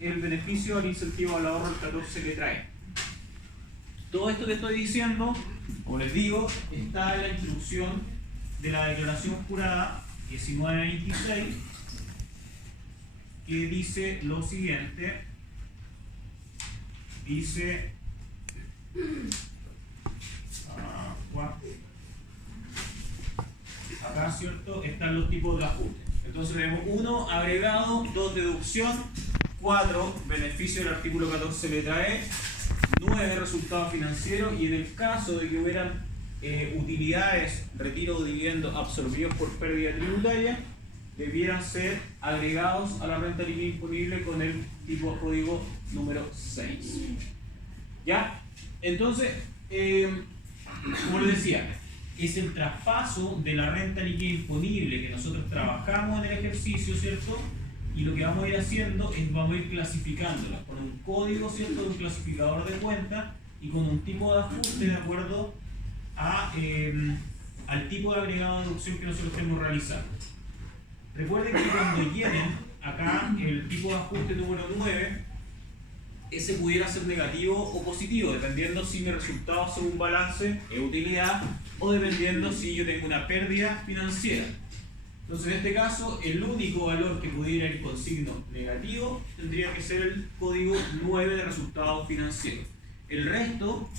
el beneficio al incentivo al ahorro del 14 letra E. Todo esto que estoy diciendo, como les digo, está en la instrucción de la declaración jurada 1926, que dice lo siguiente. Dice acá, ¿cierto? Están los tipos de ajuste. Entonces tenemos 1, agregado, 2, deducción, 4, beneficio del artículo 14 letra E, 9, resultado financiero, y en el caso de que hubieran utilidades, retiro o dividendos absorbidos por pérdida tributaria, debieran ser agregados a la renta líquida imponible con el tipo de código número 6. ¿Ya? Entonces, como les decía, es el traspaso de la renta líquida imponible que nosotros trabajamos en el ejercicio, ¿cierto? Y lo que vamos a ir haciendo es vamos a ir clasificándolas con un código, ¿cierto?, de un clasificador de cuenta y con un tipo de ajuste de acuerdo a, al tipo de agregado de deducción que nosotros estemos realizando. Recuerden que cuando llenen acá el tipo de ajuste número 9, ese pudiera ser negativo o positivo, dependiendo si mi resultado son un balance de utilidad o dependiendo si yo tengo una pérdida financiera. Entonces, en este caso, el único valor que pudiera ir con signo negativo tendría que ser el código 9 de resultado financiero. El resto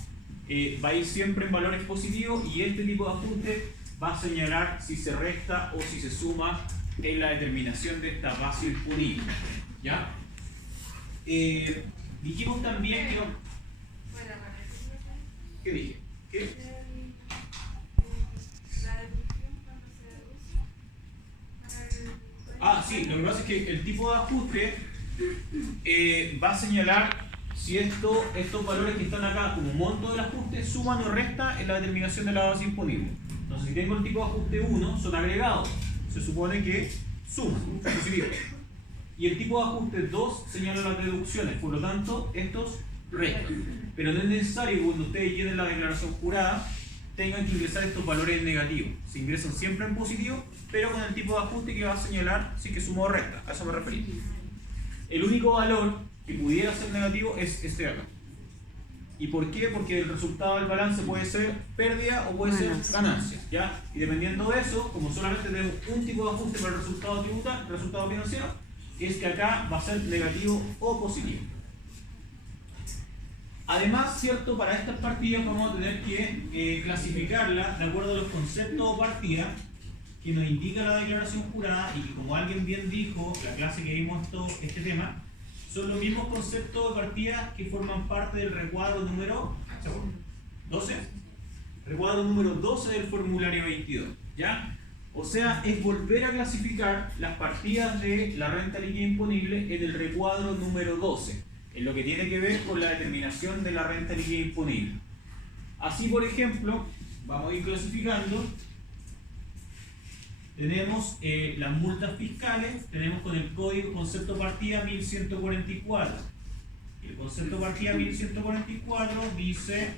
va a ir siempre en valores positivos y este tipo de ajuste va a señalar si se resta o si se suma en la determinación de esta base imponible. ¿Ya? Dijimos también que... ¿Qué dije? ¿Qué? Ah, sí, lo que pasa es que el tipo de ajuste va a señalar si estos valores que están acá como monto del ajuste suman o restan en la determinación de la base imponible. Entonces, si tengo el tipo de ajuste 1, son agregados. Se supone que suman, positivo. Y el tipo de ajuste 2 señala las deducciones, por lo tanto, estos restan. Pero no es necesario que cuando ustedes llenen la declaración jurada tengan que ingresar estos valores en negativo. Se ingresan siempre en positivo, pero con el tipo de ajuste que va a señalar si que suma o resta. A eso me referí. El único valor que pudiera ser negativo es este de acá. ¿Y por qué? Porque el resultado del balance puede ser pérdida o puede ser ganancia, ¿ya? Y dependiendo de eso, como solamente tenemos un tipo de ajuste para el resultado tributario, el resultado financiero, es que acá va a ser negativo o positivo. Además, ¿cierto? Para estas partidas vamos a tener que clasificarlas de acuerdo a los conceptos o partidas que nos indica la declaración jurada y que, como alguien bien dijo, la clase que vimos este tema, son los mismos conceptos de partidas que forman parte del recuadro número 12. Recuadro número 12 del formulario 22, ¿ya? O sea, es volver a clasificar las partidas de la renta líquida imponible en el recuadro número 12, en lo que tiene que ver con la determinación de la renta líquida imponible. Así, por ejemplo, vamos a ir clasificando. Tenemos las multas fiscales, tenemos con el código concepto partida 1144. El concepto partida 1144 dice: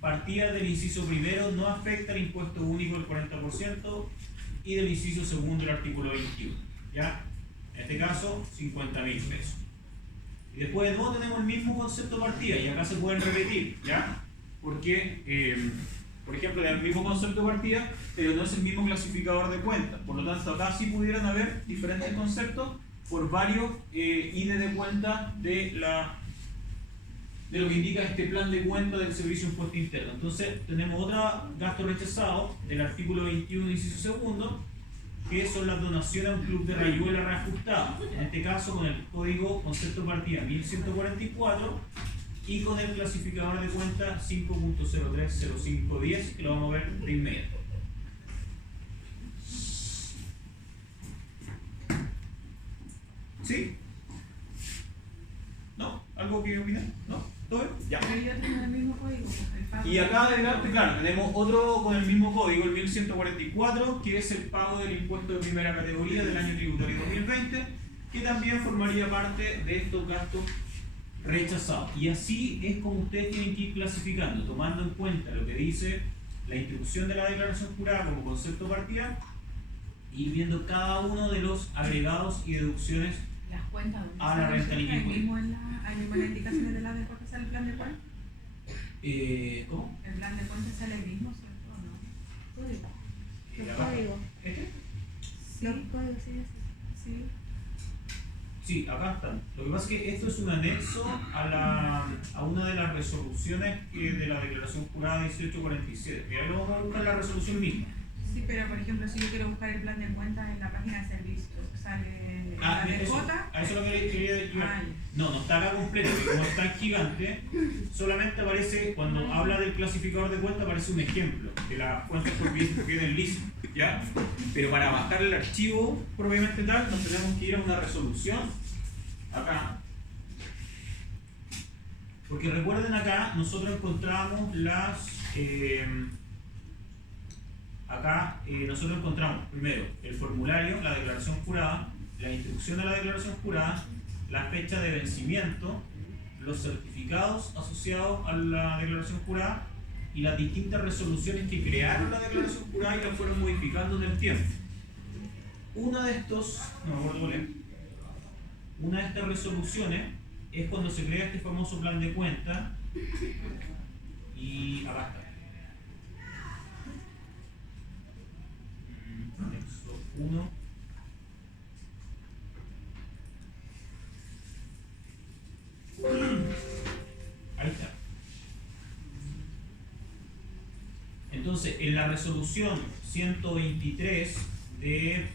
partida del inciso primero no afecta el impuesto único del 40% y del inciso segundo del artículo 21. ¿Ya? En este caso, 50.000 pesos. Y después de nuevo tenemos el mismo concepto partida y acá se pueden repetir, ¿ya? Porque, por ejemplo, es el mismo concepto de partida, pero no es el mismo clasificador de cuentas. Por lo tanto, acá sí pudieran haber diferentes conceptos por varios INE de cuenta de lo que indica este plan de cuenta del Servicio de Impuesto Interno. Entonces, tenemos otro gasto rechazado del artículo 21, inciso segundo, que son las donaciones a un club de rayuela reajustado. En este caso, con el código concepto de partida 1144 y con el clasificador de cuenta 5.030510, que lo vamos a ver de inmediato. ¿Sí? ¿No? ¿Algo que opinar? ¿No? ¿Todo bien? Ya. Y acá adelante, claro, tenemos otro con el mismo código, el 1144, que es el pago del impuesto de primera categoría del año tributario 2020, que también formaría parte de estos gastos rechazados. Y así es como ustedes tienen que ir clasificando, tomando en cuenta lo que dice la instrucción de la declaración jurada como concepto de partida y viendo cada uno de los agregados y deducciones Las cuentas donde a la renta líquida ahí mismo imponible. en las indicaciones de la de cuentas sale el plan de cuentas. ¿Cómo? El plan de cuentas sale ahí mismo, ¿cierto? ¿O no? Código. Los Acá. códigos. ¿Este? Los códigos, sí, Sí. Sí, acá están. Lo que pasa es que esto es un anexo a una de las resoluciones de la declaración jurada 1847. Y ahí lo vamos a buscar la resolución misma. Sí, pero por ejemplo, si yo quiero buscar el plan de cuentas en la página de servicios, sale la Mira, DJ. a eso es lo que quería llevar. Ah, No está acá completo, porque como es tan gigante, solamente aparece, cuando habla del clasificador de cuenta, aparece un ejemplo de las cuentas por bien el leasing, ¿ya? Pero para bajar el archivo propiamente tal, nos tenemos que ir a una resolución, acá. Porque recuerden acá, nosotros encontramos nosotros encontramos primero el formulario, la declaración jurada, la instrucción de la declaración jurada, la fecha de vencimiento, los certificados asociados a la declaración jurada y las distintas resoluciones que crearon la declaración jurada y la fueron modificando en el tiempo. Una de estas resoluciones es cuando se crea este famoso plan de cuenta y acá está. Anexo 1. Ahí está. Entonces, en la resolución 123 del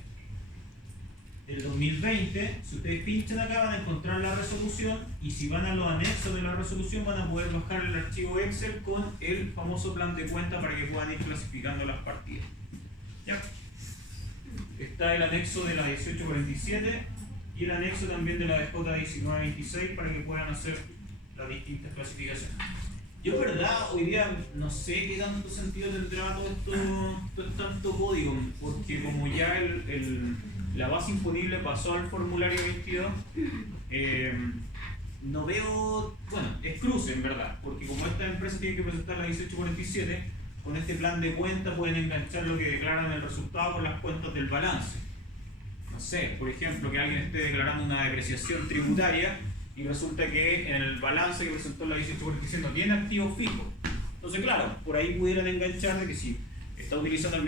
2020, si ustedes pinchan acá van a encontrar la resolución y si van a los anexos de la resolución van a poder bajar el archivo Excel con el famoso plan de cuenta para que puedan ir clasificando las partidas. ¿Ya? Está el anexo de la 1847 y el anexo también de la DJ 1926 para que puedan hacer las distintas clasificaciones. Yo, verdad, hoy día no sé qué tanto sentido tendrá todo tanto código, porque como ya la base imponible pasó al formulario 22, no veo, bueno, es cruce en verdad, porque como esta empresa tiene que presentar la 1847, con este plan de cuenta pueden enganchar lo que declaran en el resultado con las cuentas del balance. No sé, por ejemplo, que alguien esté declarando una depreciación tributaria y resulta que en el balance que presentó la 1847 no tiene activos fijos. Entonces, claro, por ahí pudieran enganchar de que si está utilizando la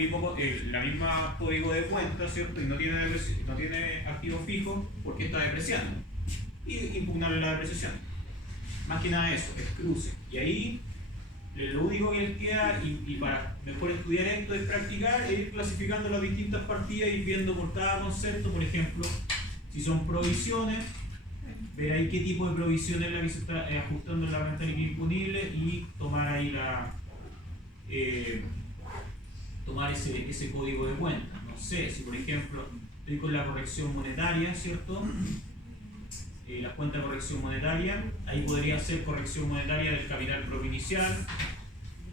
misma código de cuenta, ¿cierto? Y no tiene activos fijos, ¿por qué está depreciando? Y impugnarle la depreciación. Más que nada eso, es cruce. Y ahí lo único que les queda, y para mejor estudiar esto, es practicar, es ir clasificando las distintas partidas y viendo por cada concepto, por ejemplo, si son provisiones, ver ahí qué tipo de provisiones es la que se está ajustando en la renta líquida imponible y tomar ahí tomar ese código de cuenta. No sé, si por ejemplo estoy con la corrección monetaria, ¿cierto? La cuenta de corrección monetaria, ahí podría ser corrección monetaria del capital proinicial,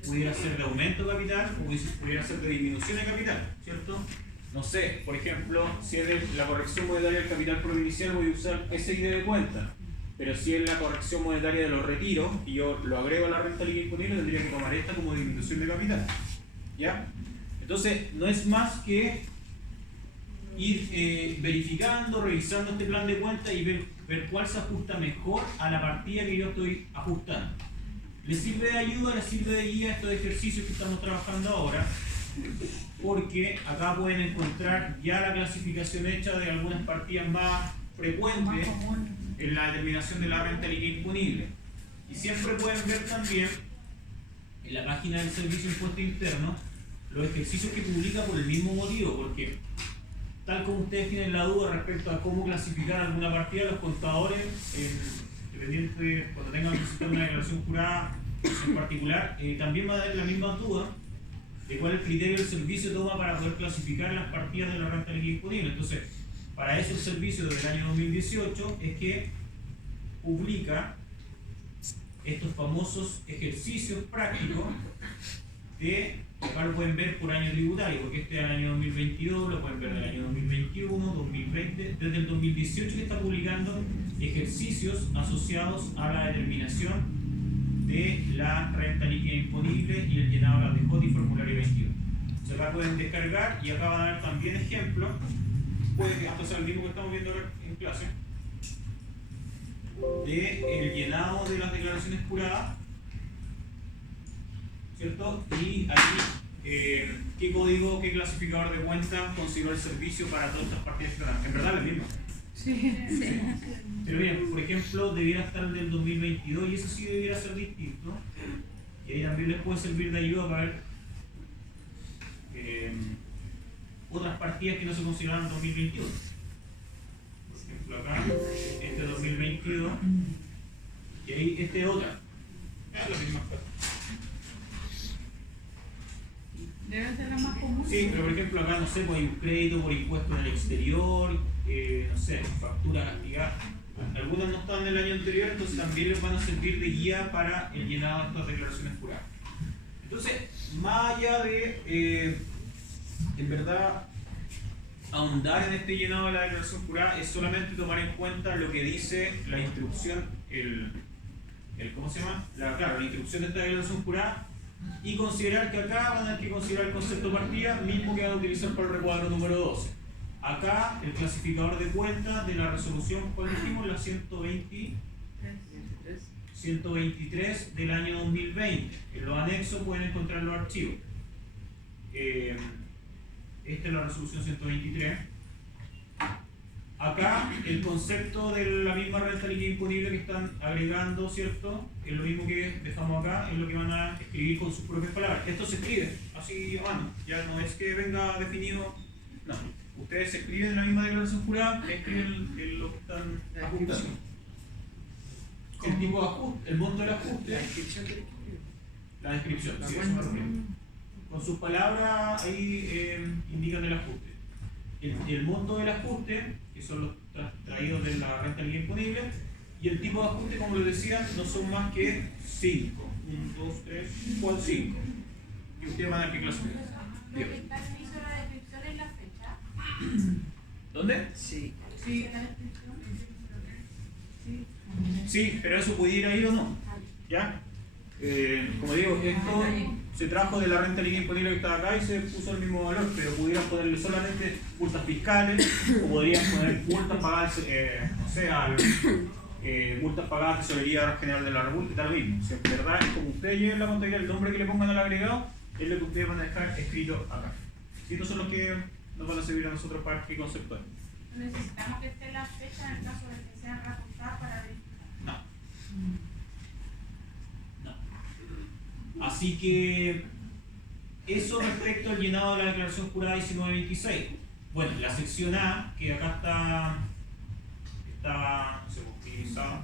pudiera ser de aumento de capital o pudiera ser de disminución de capital, ¿cierto? No sé, por ejemplo, si es de la corrección monetaria del capital proinicial voy a usar ese ID de cuenta, pero si es la corrección monetaria de los retiros y yo lo agrego a la renta líquida imponible, tendría que tomar esta como disminución de capital, ¿ya? Entonces, no es más que ir verificando, revisando este plan de cuenta y ver cuál se ajusta mejor a la partida que yo estoy ajustando. Les sirve de ayuda, les sirve de guía estos ejercicios que estamos trabajando ahora, porque acá pueden encontrar ya la clasificación hecha de algunas partidas más frecuentes en la determinación de la renta líquida imponible. Y siempre pueden ver también en la página del Servicio de Impuesto Interno los ejercicios que publica por el mismo motivo, porque tal como ustedes tienen la duda respecto a cómo clasificar alguna partida, los contadores, dependiente cuando tengan que presentar una declaración jurada en particular, también van a tener la misma duda de cuál es el criterio del servicio toma para poder clasificar las partidas de la renta líquida imponible. Entonces, para eso el servicio desde el año 2018 es que publica estos famosos ejercicios prácticos acá lo pueden ver por año tributario, porque este es el año 2022, lo pueden ver del año 2021, 2020, desde el 2018 que está publicando ejercicios asociados a la determinación de la renta líquida imponible y el llenado de la DJ y formulario 22. Se la pueden descargar y acá van a ver también ejemplos, puede que esto sea el mismo que estamos viendo ahora en clase, del llenado de las declaraciones juradas, ¿cierto? Y aquí, ¿qué código, qué clasificador de cuentas consideró el servicio para todas estas partidas que están? En verdad es el mismo. Sí. Pero bien, por ejemplo, debiera estar el del 2022 y eso sí debiera ser distinto. Y ahí también les puede servir de ayuda para ver otras partidas que no se consideraron en 2021. Por ejemplo, acá, este 2022, y ahí este es otra. Es la misma cosa. Debe ser la más común. Sí, pero por ejemplo acá, no sé, pues hay un crédito por impuestos en el exterior, no sé, factura castigada. Algunas no están del año anterior, entonces también les van a servir de guía para el llenado de estas declaraciones juradas. Entonces, más allá de, en verdad, ahondar en este llenado de la declaración jurada, es solamente tomar en cuenta lo que dice la instrucción, ¿cómo se llama? Claro, la instrucción de esta declaración jurada, y considerar que acá van a tener que considerar el concepto de partida mismo que van a utilizar para el recuadro número 12. Acá el clasificador de cuentas de la resolución, ¿cuál dijimos? La 123 del año 2020. En los anexos pueden encontrar los archivos. Esta es la resolución 123. Acá el concepto de la misma renta líquida imponible que están agregando, ¿cierto? Es lo mismo que dejamos acá, es lo que van a escribir con sus propias palabras. Esto se escribe así a mano, ya no es que venga definido, no. Ustedes escriben la misma declaración jurada, escriben lo que están ajuntando. El tipo de ajuste, el monto del ajuste. La descripción, sí, eso me refiero. Con sus palabras ahí indican el ajuste. El monto del ajuste, que son los traídos de la renta líquida imponible, y el tipo de ajuste, como les decía, no son más que 5. 1, 2, 3, 4, 5. Y ustedes van a ver qué clasificar. ¿Lo que está en inicio de la descripción es la fecha? ¿Dónde? Sí. Sí. ¿En la descripción? Sí, pero eso pudiera ir o no. ¿Ya? Como digo, esto se trajo de la renta líquida imponible que estaba acá y se puso el mismo valor, pero pudieran ponerle solamente multas fiscales o podrían poner multas pagadas, no sé, multas pagadas a Tesorería General de la República, está lo mismo. O sea, en verdad, es como ustedes lleven la contabilidad, el nombre que le pongan al agregado es lo que ustedes van a dejar escrito acá. Y estos son los que nos van a servir a nosotros para qué concepto es. Necesitamos que esté la fecha en el caso de que sean reajustadas para verificar. No. Así que eso respecto al llenado de la declaración jurada 1926. Bueno, la sección A, que acá está no sé, optimizada,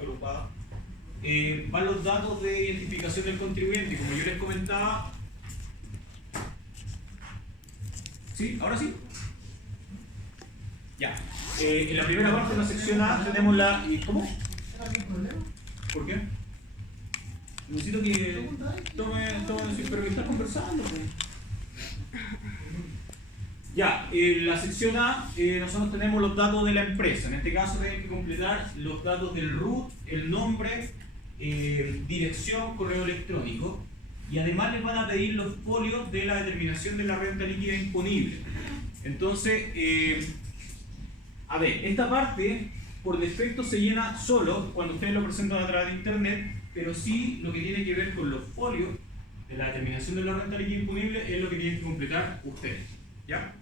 agrupada, van los datos de identificación del contribuyente. Como yo les comentaba, ¿sí? ¿Ahora sí? Ya. En la primera parte de la sección A tenemos la... ¿Cómo? ¿Por qué? Necesito que tome pero que estás conversando. Pues. Ya, en la sección A nosotros tenemos los datos de la empresa. En este caso tienen que completar los datos del RUT, el nombre, dirección, correo electrónico. Y además les van a pedir los folios de la determinación de la renta líquida imponible. Entonces, a ver, esta parte por defecto se llena solo cuando ustedes lo presentan a través de internet, pero sí lo que tiene que ver con los folios de la determinación de la renta líquida imponible es lo que tienen que completar ustedes. ¿Ya?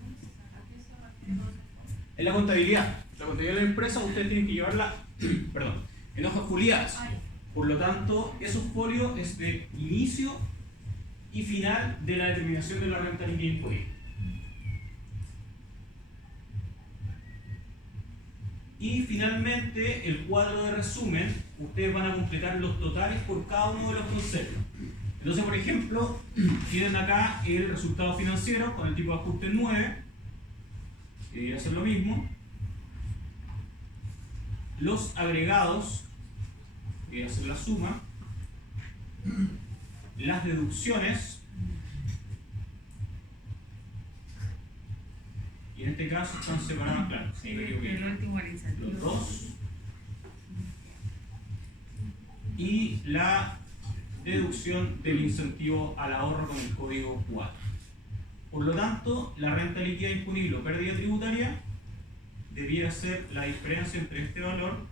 En la contabilidad de la empresa ustedes tienen que llevarla perdón, en hojas foliadas. Por lo tanto, esos folios es de inicio y final de la determinación de la renta líquida imponible. Y finalmente, el cuadro de resumen, ustedes van a completar los totales por cada uno de los conceptos. Entonces, por ejemplo, tienen acá el resultado financiero con el tipo de ajuste 9, que debería ser lo mismo. Los agregados, que debería ser la suma. Las deducciones. Y en este caso están separadas, claro, Sí, el último el incentivo. los dos. Y la deducción del incentivo al ahorro con el código 4. Por lo tanto, la renta líquida imponible o pérdida tributaria debiera ser la diferencia entre este valor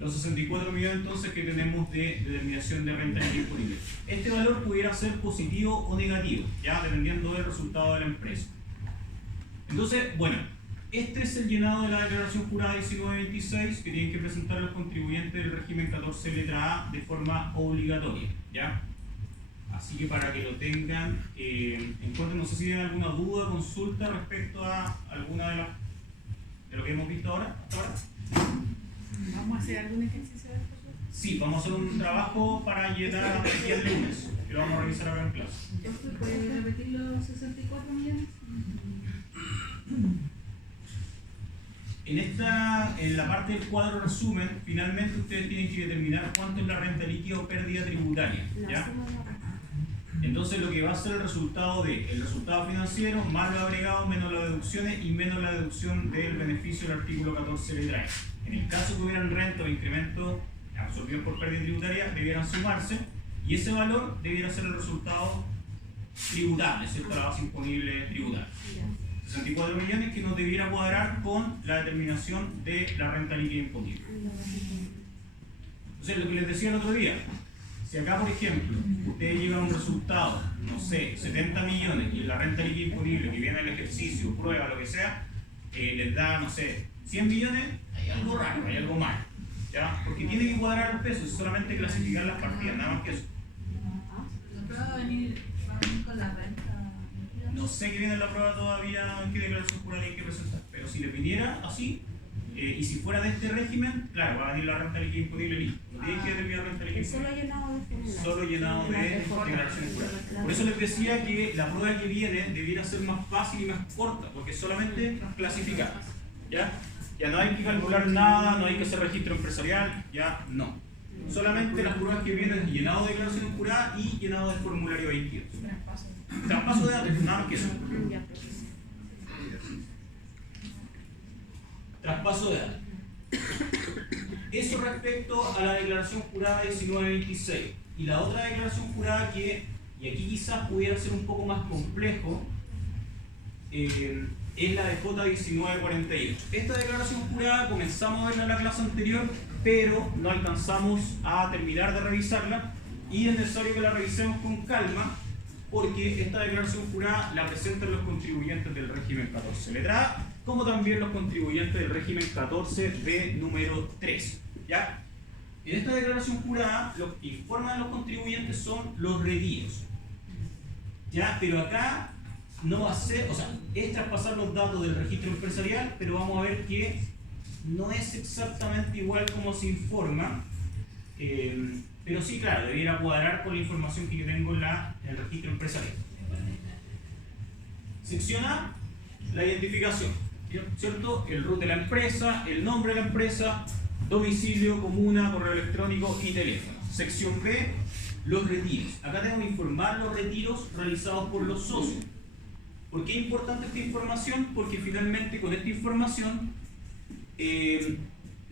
Los 64 millones entonces que tenemos de determinación de renta líquida disponible. Este valor pudiera ser positivo o negativo, ya dependiendo del resultado de la empresa. Entonces, bueno, este es el llenado de la declaración jurada 1926 que tienen que presentar los contribuyentes del régimen 14 letra A de forma obligatoria, ¿ya? Así que para que lo tengan en cuenta, no sé si tienen alguna duda, consulta respecto a alguna de lo que hemos visto ahora, hasta ahora. ¿Vamos a hacer algún ejercicio de esto? Sí, vamos a hacer un trabajo para llenar aquí el lunes, que lo vamos a revisar ahora en clase. ¿Puedes repetir los 64 millones? En la parte del cuadro resumen, finalmente ustedes tienen que determinar cuánto es la renta líquida o pérdida tributaria, La ¿ya? suma de la renta. Entonces lo que va a ser el resultado financiero más los agregados menos las deducciones y menos la deducción del beneficio del artículo 14 letra E. En el caso que hubieran renta o incremento absorbidos por pérdida tributaria, debieran sumarse y ese valor debiera ser el resultado tributable, ¿cierto? La base imponible tributaria. 64 millones que nos debiera cuadrar con la determinación de la renta líquida imponible. Entonces, lo que les decía el otro día, si acá, por ejemplo, ustedes llevan un resultado, no sé, 70 millones y la renta líquida imponible que viene del ejercicio, prueba, lo que sea, les da, no sé, 100 millones, hay algo raro, hay algo mal, ¿ya? Porque tiene que cuadrar el peso, es solamente clasificar las partidas, nada más que eso. La prueba va a venir con la renta. No sé qué viene en la prueba todavía, qué declaración jurada hay que presentar, pero si le viniera así, y si fuera de este régimen, claro, va a venir la renta líquida imponible listo. No tienen que determinar renta líquida Solo imponible. llenado de formularios. Solo llenado de declaraciones juradas. Por eso les decía que la prueba que viene debiera ser más fácil y más corta, porque solamente clasificar. ¿Ya? Ya no hay que calcular nada, no hay que hacer registro empresarial, ya no. Solamente las pruebas que vienen es llenado de declaraciones juradas y llenado de formulario 22. Traspaso de datos, nada más que eso. Ya, profesor. Traspaso de datos. Eso respecto a la declaración jurada 1926. Y la otra declaración jurada que, y aquí quizás pudiera ser un poco más complejo, es la de J1948. Esta declaración jurada comenzamos a verla en la clase anterior, pero no alcanzamos a terminar de revisarla y es necesario que la revisemos con calma porque esta declaración jurada la presentan los contribuyentes del régimen 14 letra A, como también los contribuyentes del régimen 14B número 3. ¿Ya? En esta declaración jurada, lo que informan los contribuyentes son los retiros. ¿Ya? Pero acá no va a ser, o sea, es traspasar los datos del registro empresarial, pero vamos a ver que no es exactamente igual como se informa. Pero sí, claro, debiera cuadrar con la información que yo tengo en el registro empresarial. Sección A, la identificación, ¿cierto? El RUT de la empresa, el nombre de la empresa, domicilio, comuna, correo electrónico y teléfono. Sección B, los retiros. Acá tengo que informar los retiros realizados por los socios. ¿Por qué es importante esta información? Porque finalmente con esta información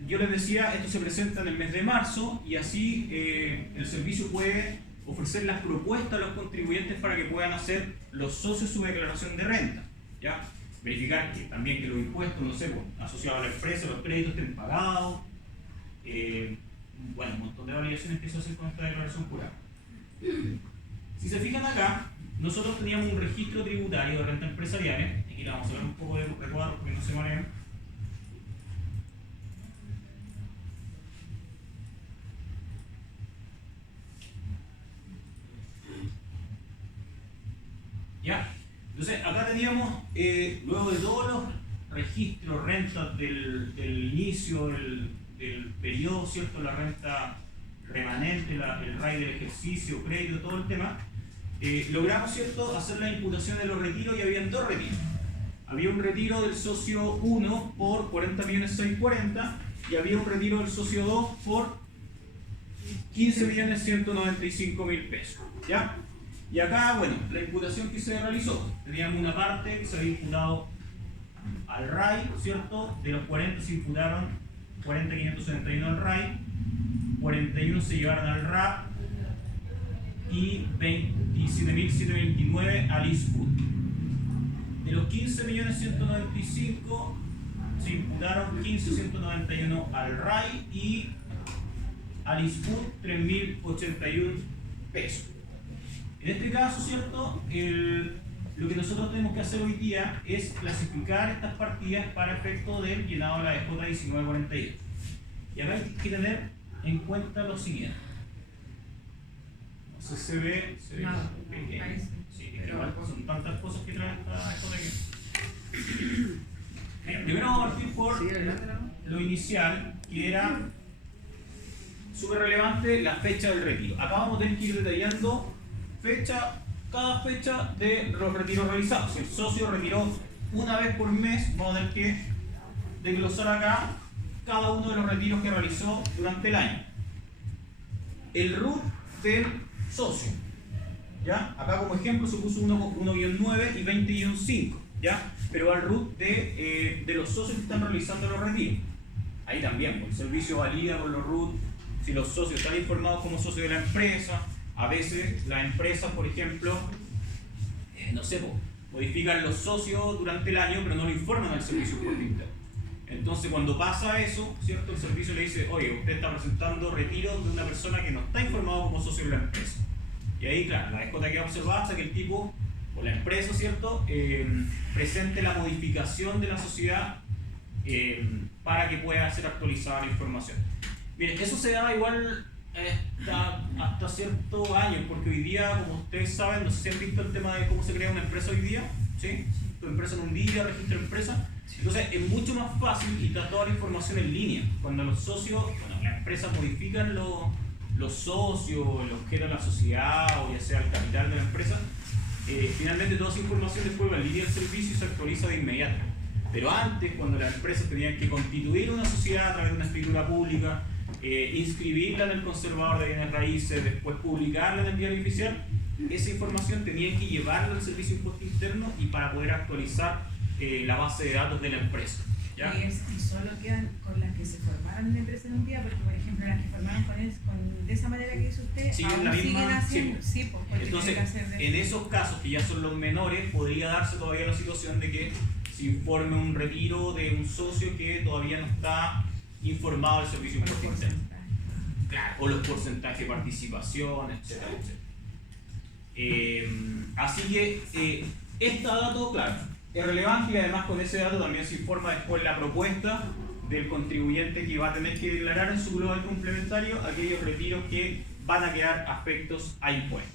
yo les decía, esto se presenta en el mes de marzo y así el servicio puede ofrecer las propuestas a los contribuyentes para que puedan hacer los socios su declaración de renta. ¿Ya? Verificar que también que los impuestos, no sé, asociados a la empresa, los créditos estén pagados. Bueno, un montón de validaciones que se hacen con esta declaración jurada. Si se fijan acá, nosotros teníamos un registro tributario de renta empresariales. Aquí le vamos a dar un poco de recuadro porque no se manejan. ¿Ya? Entonces, acá teníamos, luego de todos los registros, rentas del inicio del periodo, ¿cierto? La renta remanente, el RAI del ejercicio, crédito, todo el tema, logramos, ¿cierto?, hacer la imputación de los retiros y habían dos retiros. Había un retiro del socio 1 por 40.640.000 y había un retiro del socio 2 por 15.195.000 pesos. ¿Ya? Y acá, bueno, la imputación que se realizó, teníamos una parte que se había imputado al RAI, ¿cierto? De los 40 se imputaron 40.571 al RAI, 41 se llevaron al RAP y 27.729 al ISFUT. De los 15.195.000 se imputaron 15.191 al RAI y al ISFUT 3.081 pesos. En este caso, ¿cierto? Lo que nosotros tenemos que hacer hoy día es clasificar estas partidas para efecto del llenado de la DJ 1948. Y acá hay que tener en cuenta lo siguiente. No sé si se ve No, pequeño. ahí sí. Sí, pero igual son tantas cosas que traen esta DJ que... Bien, primero vamos a partir por lo inicial, que era súper relevante, la fecha del retiro. Acá vamos a tener que ir detallando cada fecha de los retiros realizados. Si el socio retiró una vez por mes, vamos a tener que desglosar acá cada uno de los retiros que realizó durante el año. El RUT del socio, ¿ya? Acá como ejemplo se puso 1-9 y 20-5, ¿ya? Pero al RUT de los socios que están realizando los retiros. Ahí también, pues, el servicio valida con los RUT, si los socios están informados como socios de la empresa. A veces las empresas, por ejemplo, no sé, modifican los socios durante el año, pero no lo informan al servicio por interno. Entonces, cuando pasa eso, ¿cierto? El servicio le dice, oye, usted está presentando retiros de una persona que no está informado como socio de la empresa. Y ahí, claro, la DJ queda observada hasta que el tipo, o la empresa, ¿cierto?, presente la modificación de la sociedad para que pueda ser actualizada la información. Miren, eso se da igual hasta ciertos años, porque hoy día, como ustedes saben, no sé si han visto el tema de cómo se crea una empresa hoy día, ¿sí? Tu empresa en un día, registra empresa. Entonces es mucho más fácil y está toda la información en línea. Cuando los socios, bueno, las empresas modifican los socios, el objeto de la sociedad o ya sea el capital de la empresa, finalmente toda esa información después va en línea del servicio y se actualiza de inmediato. Pero antes, cuando las empresas tenían que constituir una sociedad a través de una escritura pública, inscribirla en el conservador de bienes raíces, después publicarla en el diario oficial, esa información tenían que llevarla al servicio de impuesto interno y para poder actualizar la base de datos de la empresa, ¿ya? Y solo quedan con las que se formaron en la empresa en un día, porque por ejemplo las que formaron de esa manera que hizo usted, ¿siguen aún la misma? siguen haciendo, Sí. sí, pues, porque Entonces, tienen que hacer en esos casos que ya son los menores, podría darse todavía la situación de que se informe un retiro de un socio que todavía no está informado del servicio de impuesto interno. Claro, o los porcentajes de participación, etcétera, etcétera. Así que este dato, claro, es relevante y además con ese dato también se informa después la propuesta del contribuyente que va a tener que declarar en su global complementario aquellos retiros que van a quedar afectos a impuestos.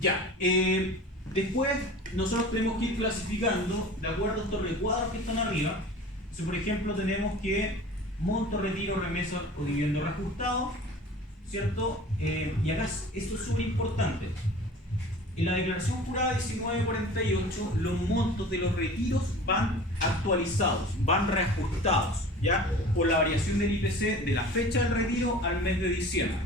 Ya, después nosotros tenemos que ir clasificando de acuerdo a estos recuadros que están arriba. Si por ejemplo tenemos que monto, retiro, remesa o dividendo reajustado, ¿cierto? Y acá esto es súper importante. En la declaración jurada 1948, los montos de los retiros van actualizados, van reajustados, ¿ya? Por la variación del IPC de la fecha del retiro al mes de diciembre.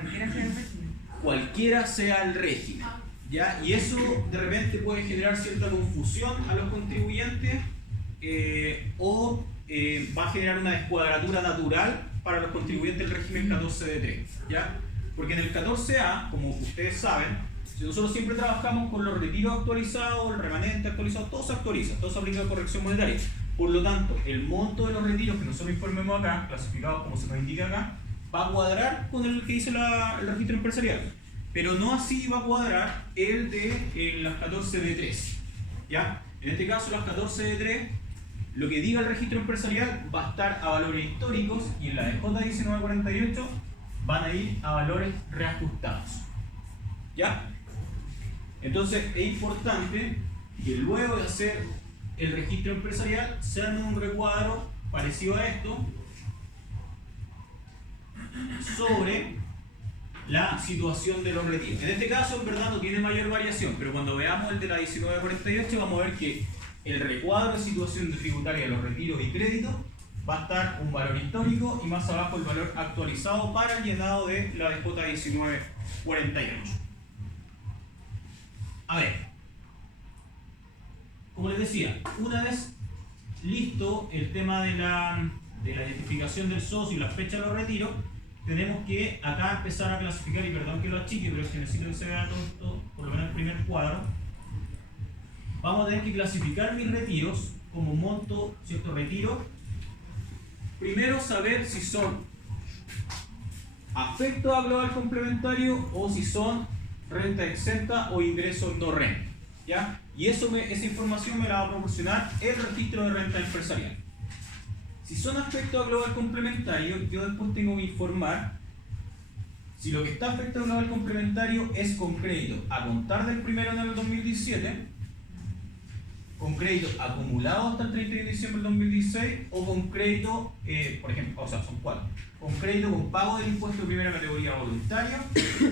cualquiera sea el régimen. Cualquiera sea el régimen, ¿ya? Y eso de repente puede generar cierta confusión a los contribuyentes o va a generar una descuadratura natural para los contribuyentes del régimen 14D3, ¿ya? Porque en el 14A, como ustedes saben, nosotros siempre trabajamos con los retiros actualizados, el remanente actualizado, todo se actualiza, todo se aplica a corrección monetaria. Por lo tanto, el monto de los retiros que nosotros informemos acá, clasificados como se nos indica acá, va a cuadrar con el que dice el registro empresarial. Pero no así va a cuadrar el de las 14D3, ¿ya? En este caso, las 14D3, lo que diga el registro empresarial va a estar a valores históricos y en la de J1948 van a ir a valores reajustados, ¿ya? Entonces es importante que luego de hacer el registro empresarial se haga un recuadro parecido a esto sobre la situación de los retiros. En este caso en verdad no tiene mayor variación, pero cuando veamos el de la 1948 vamos a ver que el recuadro de situación tributaria de los retiros y créditos va a estar un valor histórico y más abajo el valor actualizado para el llenado de la DJ 1948. A ver, como les les decía, una vez listo el tema de la identificación del socio y la fecha de los retiros, tenemos que acá empezar a clasificar, y perdón que lo achique, pero es que necesito que se vea todo esto, por lo menos el primer cuadro. Vamos a tener que clasificar mis retiros como monto, ¿cierto? Retiro. Primero saber si son afectos a global complementario o si son renta exenta o ingresos no renta, ¿ya? Y esa información me la va a proporcionar el registro de renta empresarial. Si son afectos a global complementario, yo después tengo que informar si lo que está afecto a global complementario es con crédito a contar del 1 de enero del 2017, con crédito acumulado hasta el 31 de diciembre del 2016 o con crédito, por ejemplo, o sea, son cuatro, con crédito con pago del impuesto de primera categoría voluntario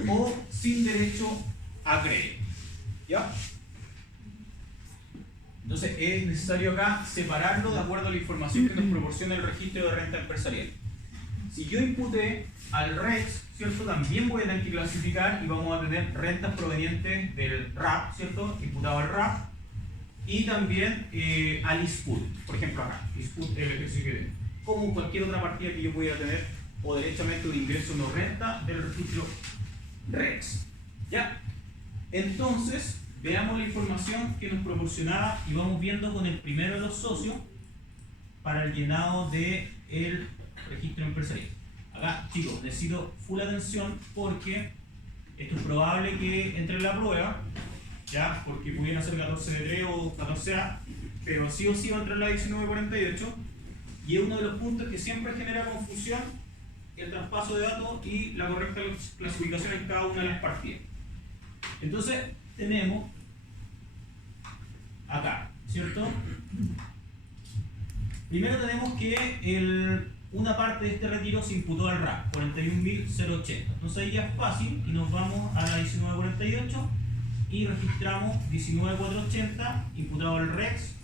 o sin derecho a crédito, ¿ya? Entonces es necesario acá separarlo de acuerdo a la información que nos proporciona el registro de renta empresarial. Si yo imputé al REX, ¿cierto? También voy a tener que clasificar y vamos a tener rentas provenientes del RAP, ¿cierto? Imputado al RAP y también al ISPUT, por ejemplo acá, ISPUT LGCD, como cualquier otra partida que yo pudiera tener o derechamente de ingreso no renta del registro REX. ¿Ya? Entonces, veamos la información que nos proporcionaba y vamos viendo con el primero de los socios para el llenado del registro empresarial. Acá, chicos, necesito full atención porque esto es probable que entre en la prueba, ya, porque pudieran ser 14B3 o 14A, pero sí o sí va a entrar en la 1948 y es uno de los puntos que siempre genera confusión, el traspaso de datos y la correcta clasificación en cada una de las partidas. Entonces, tenemos acá, ¿cierto? Primero tenemos que una parte de este retiro se imputó al RAP, 41.080. Entonces ahí ya es fácil y nos vamos a la 1948 y registramos 19.480 imputado al REX,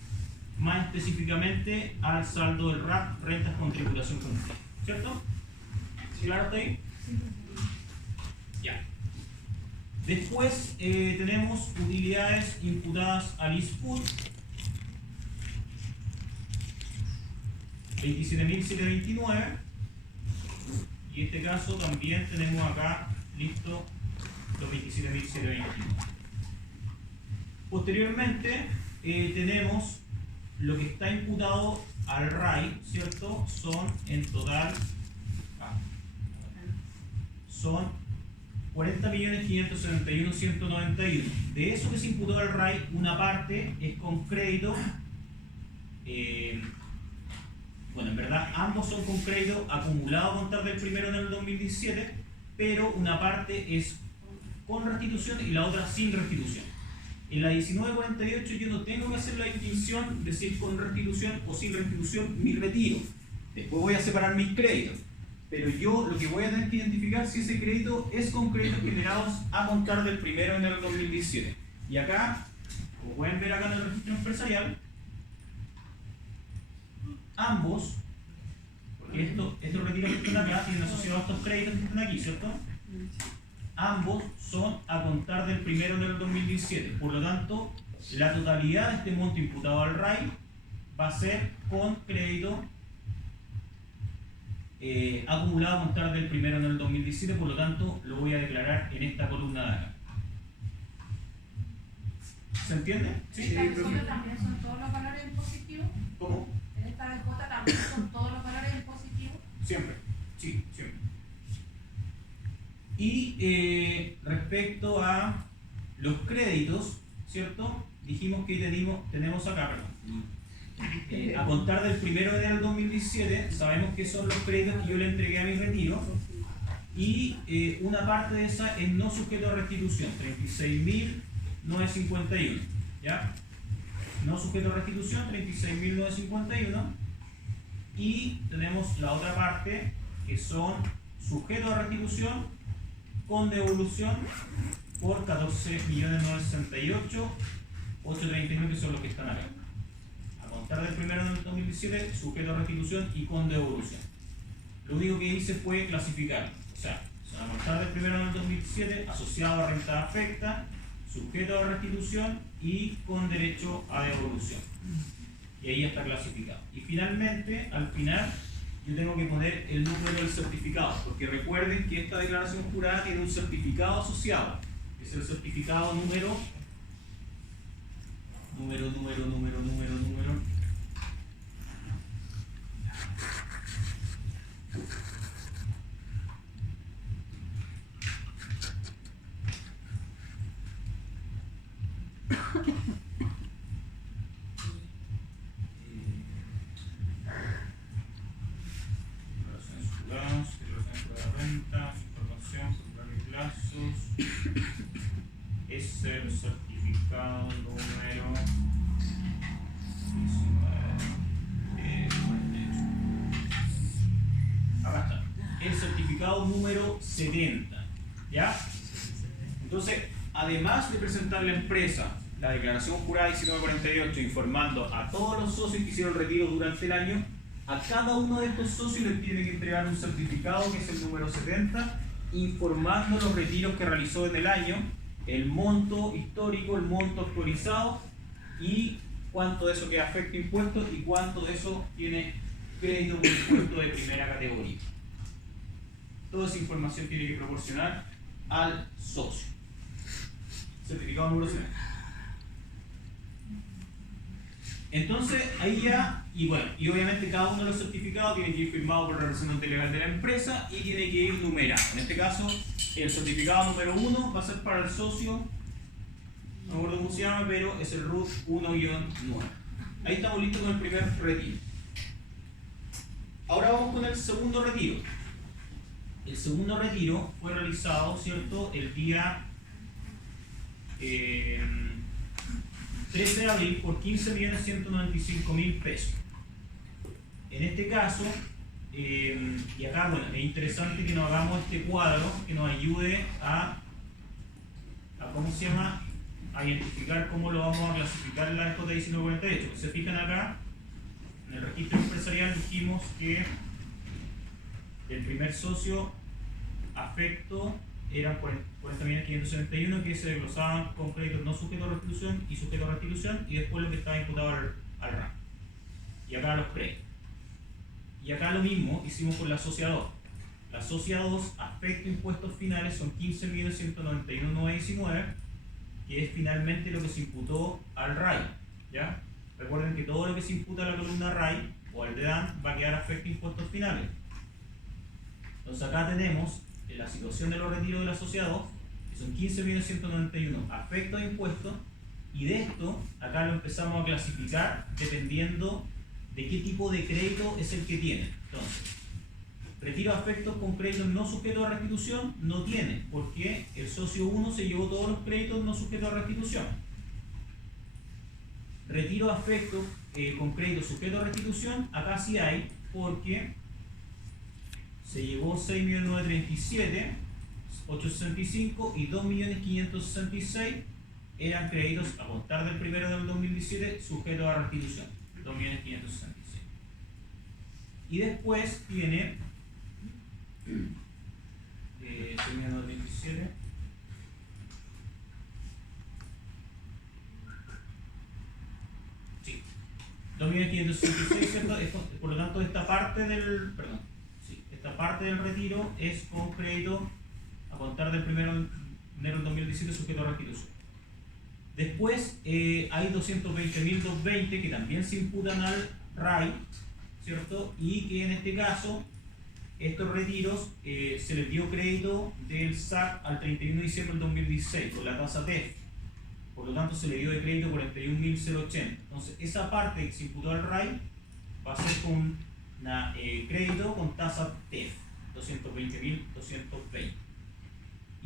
más específicamente al saldo del RAP, rentas con tributación continua, ¿cierto? ¿Claro hasta ahí? Ya. Después tenemos utilidades imputadas al ISPUT, 27.729, y en este caso también tenemos acá listo los 27.729. Posteriormente tenemos lo que está imputado al RAI, ¿cierto? Son en total son 40.571.191. De eso que se imputó al RAI, una parte es con crédito, bueno, en verdad ambos son con crédito acumulado a contar del 1 de enero del 2017, pero una parte es con restitución y la otra sin restitución. En la 1948 yo no tengo que hacer la distinción de si es con restitución o sin restitución mi retiro. Después voy a separar mis créditos. Pero yo lo que voy a tener que identificar si ese crédito es con créditos generados a contar del 1 de enero del 2017. Y acá, como pueden ver acá en el registro empresarial, ambos, porque estos retiros que están acá tienen asociados a estos créditos que están aquí, ¿cierto? Ambos son a contar del 1 de enero del 2017. Por lo tanto, la totalidad de este monto imputado al RAI va a ser con crédito acumulado a contar del 1 de enero del 2017, por lo tanto lo voy a declarar en esta columna de acá. ¿Se entiende? ¿Sí? ¿En esta de también son todos los valores en positivo? ¿Cómo? ¿En esta de cuota también son todos los valores en positivo? Siempre, sí, siempre. Y respecto a los créditos, ¿cierto? Dijimos que tenemos acá, perdón. A contar del 1 de enero del 2017, sabemos que son los créditos que yo le entregué a mi retiro y una parte de esa es no sujeto a restitución, 36.951, ¿ya? No sujeto a restitución, 36.951, y tenemos la otra parte que son sujetos a restitución con devolución por 14.968.839, que son los que están acá. A contar del 1 de enero del 2017, sujeto a restitución y con devolución. Lo único que hice fue clasificar, o sea, a contar del 1 de enero del 2017, asociado a renta afecta, sujeto a restitución y con derecho a devolución. Y ahí está clasificado. Y finalmente, al final, yo tengo que poner el número del certificado, porque recuerden que esta declaración jurada tiene un certificado asociado, que es el certificado número. Es el certificado número 19. Acá está. El certificado número 70. ¿Ya? Entonces, además de presentar la empresa la declaración jurada 1948 informando a todos los socios que hicieron retiro durante el año, a cada uno de estos socios les tiene que entregar un certificado que es el número 70, informando los retiros que realizó en el año, el monto histórico, el monto actualizado y cuánto de eso que afecta impuestos y cuánto de eso tiene crédito por impuesto de primera categoría. Toda esa información tiene que proporcionar al socio. Certificado número 70. Entonces, ahí ya, y bueno, y obviamente cada uno de los certificados tiene que ir firmado por el representante legal de la empresa y tiene que ir numerado. En este caso, el certificado número 1 va a ser para el socio, no me acuerdo cómo se llama, pero es el RUT 1-9. Ahí estamos listos con el primer retiro. Ahora vamos con el segundo retiro. El segundo retiro fue realizado, ¿cierto?, el día 13 de abril por 15.195.000 pesos. En este caso, y acá, bueno, es interesante que nos hagamos este cuadro que nos ayude a ¿cómo se llama?, a identificar cómo lo vamos a clasificar en la SJ 1948. Pues se fijan acá, en el registro empresarial dijimos que el primer socio afecto eran 40.561 que se desglosaban con créditos no sujetos a restitución y sujetos a restitución, y después lo que estaba imputado al RAM. Y acá los créditos. Y acá lo mismo hicimos con la socia 2. La socia 2, afecto impuestos finales, son 15.191.919, que es finalmente lo que se imputó al RAI. ¿Ya? Recuerden que todo lo que se imputa a la columna RAI o al DEDAN va a quedar afecto impuestos finales. Entonces acá tenemos la situación de los retiros de la sociedad 2, que son 15.191 afectos a impuestos, y de esto acá lo empezamos a clasificar dependiendo de qué tipo de crédito es el que tiene. Entonces, retiro a afectos con créditos no sujetos a restitución no tiene, porque el socio 1 se llevó todos los créditos no sujetos a restitución. Retiro a afectos con créditos sujetos a restitución, acá sí hay, porque se llevó 6.937.865 y 2.566.000 eran créditos a contar del 1 del 2017 sujetos a restitución. 2.566.000. Y después tiene 6.937. Sí. 2.566, ¿cierto? Por lo tanto, esta parte del. Perdón. Esta parte del retiro es con crédito a contar del 1 de enero del 2017 sujeto a restitución. Después hay 220.220 que también se imputan al RAI, ¿cierto? Y que en este caso, estos retiros se les dio crédito del SAC al 31 de diciembre del 2016 con la tasa TEF. Por lo tanto, se le dio de crédito 41.080. Entonces, esa parte que se imputó al RAI va a ser con crédito con tasa TEF, 220.220.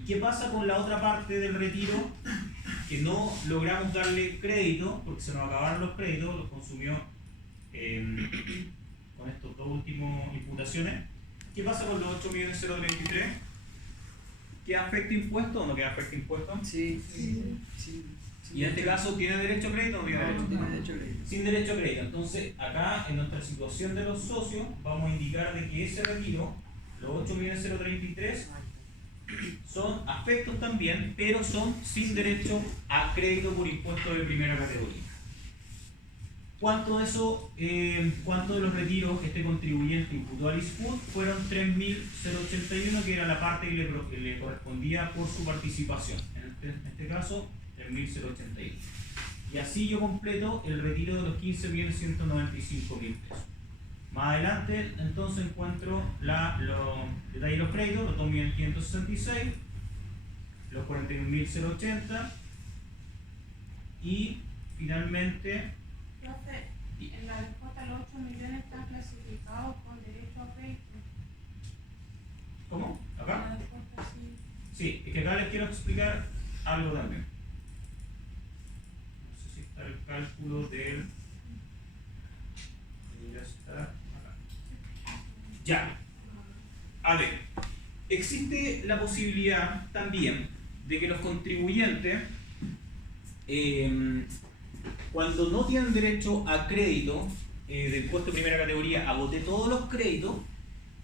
¿Y qué pasa con la otra parte del retiro que no logramos darle crédito porque se nos acabaron los créditos, los consumió con estos dos últimos imputaciones? ¿Qué pasa con los 8.033? ¿Queda afecto impuesto o no queda afecto impuesto? Sí. Y en este caso, ¿tiene derecho a crédito o no tiene derecho? Tiene derecho a crédito. Sin derecho a crédito. Entonces, acá en nuestra situación de los socios, vamos a indicar de que ese retiro, los 8.033, son afectos también, pero son sin derecho a crédito por impuesto de primera categoría. ¿Cuánto de los retiros que este contribuyente imputó al ISPUT? Fueron 3.081, que era la parte que le correspondía por su participación. En este caso, 3.081. Y así yo completo el retiro de los 15.195.000 pesos. Más adelante, entonces, encuentro los detalles de los créditos, los 2.566, los 41.080 y finalmente... Profe, en la respuesta los 8 millones están clasificados con derecho a crédito. ¿Cómo? En ¿Acá? la respuesta sí. Sí, es que acá les quiero explicar algo también. No sé si está el cálculo del... Ya está acá. Ya. A ver, existe la posibilidad también de que los contribuyentes, cuando no tienen derecho a crédito de impuesto de primera categoría, agote todos los créditos,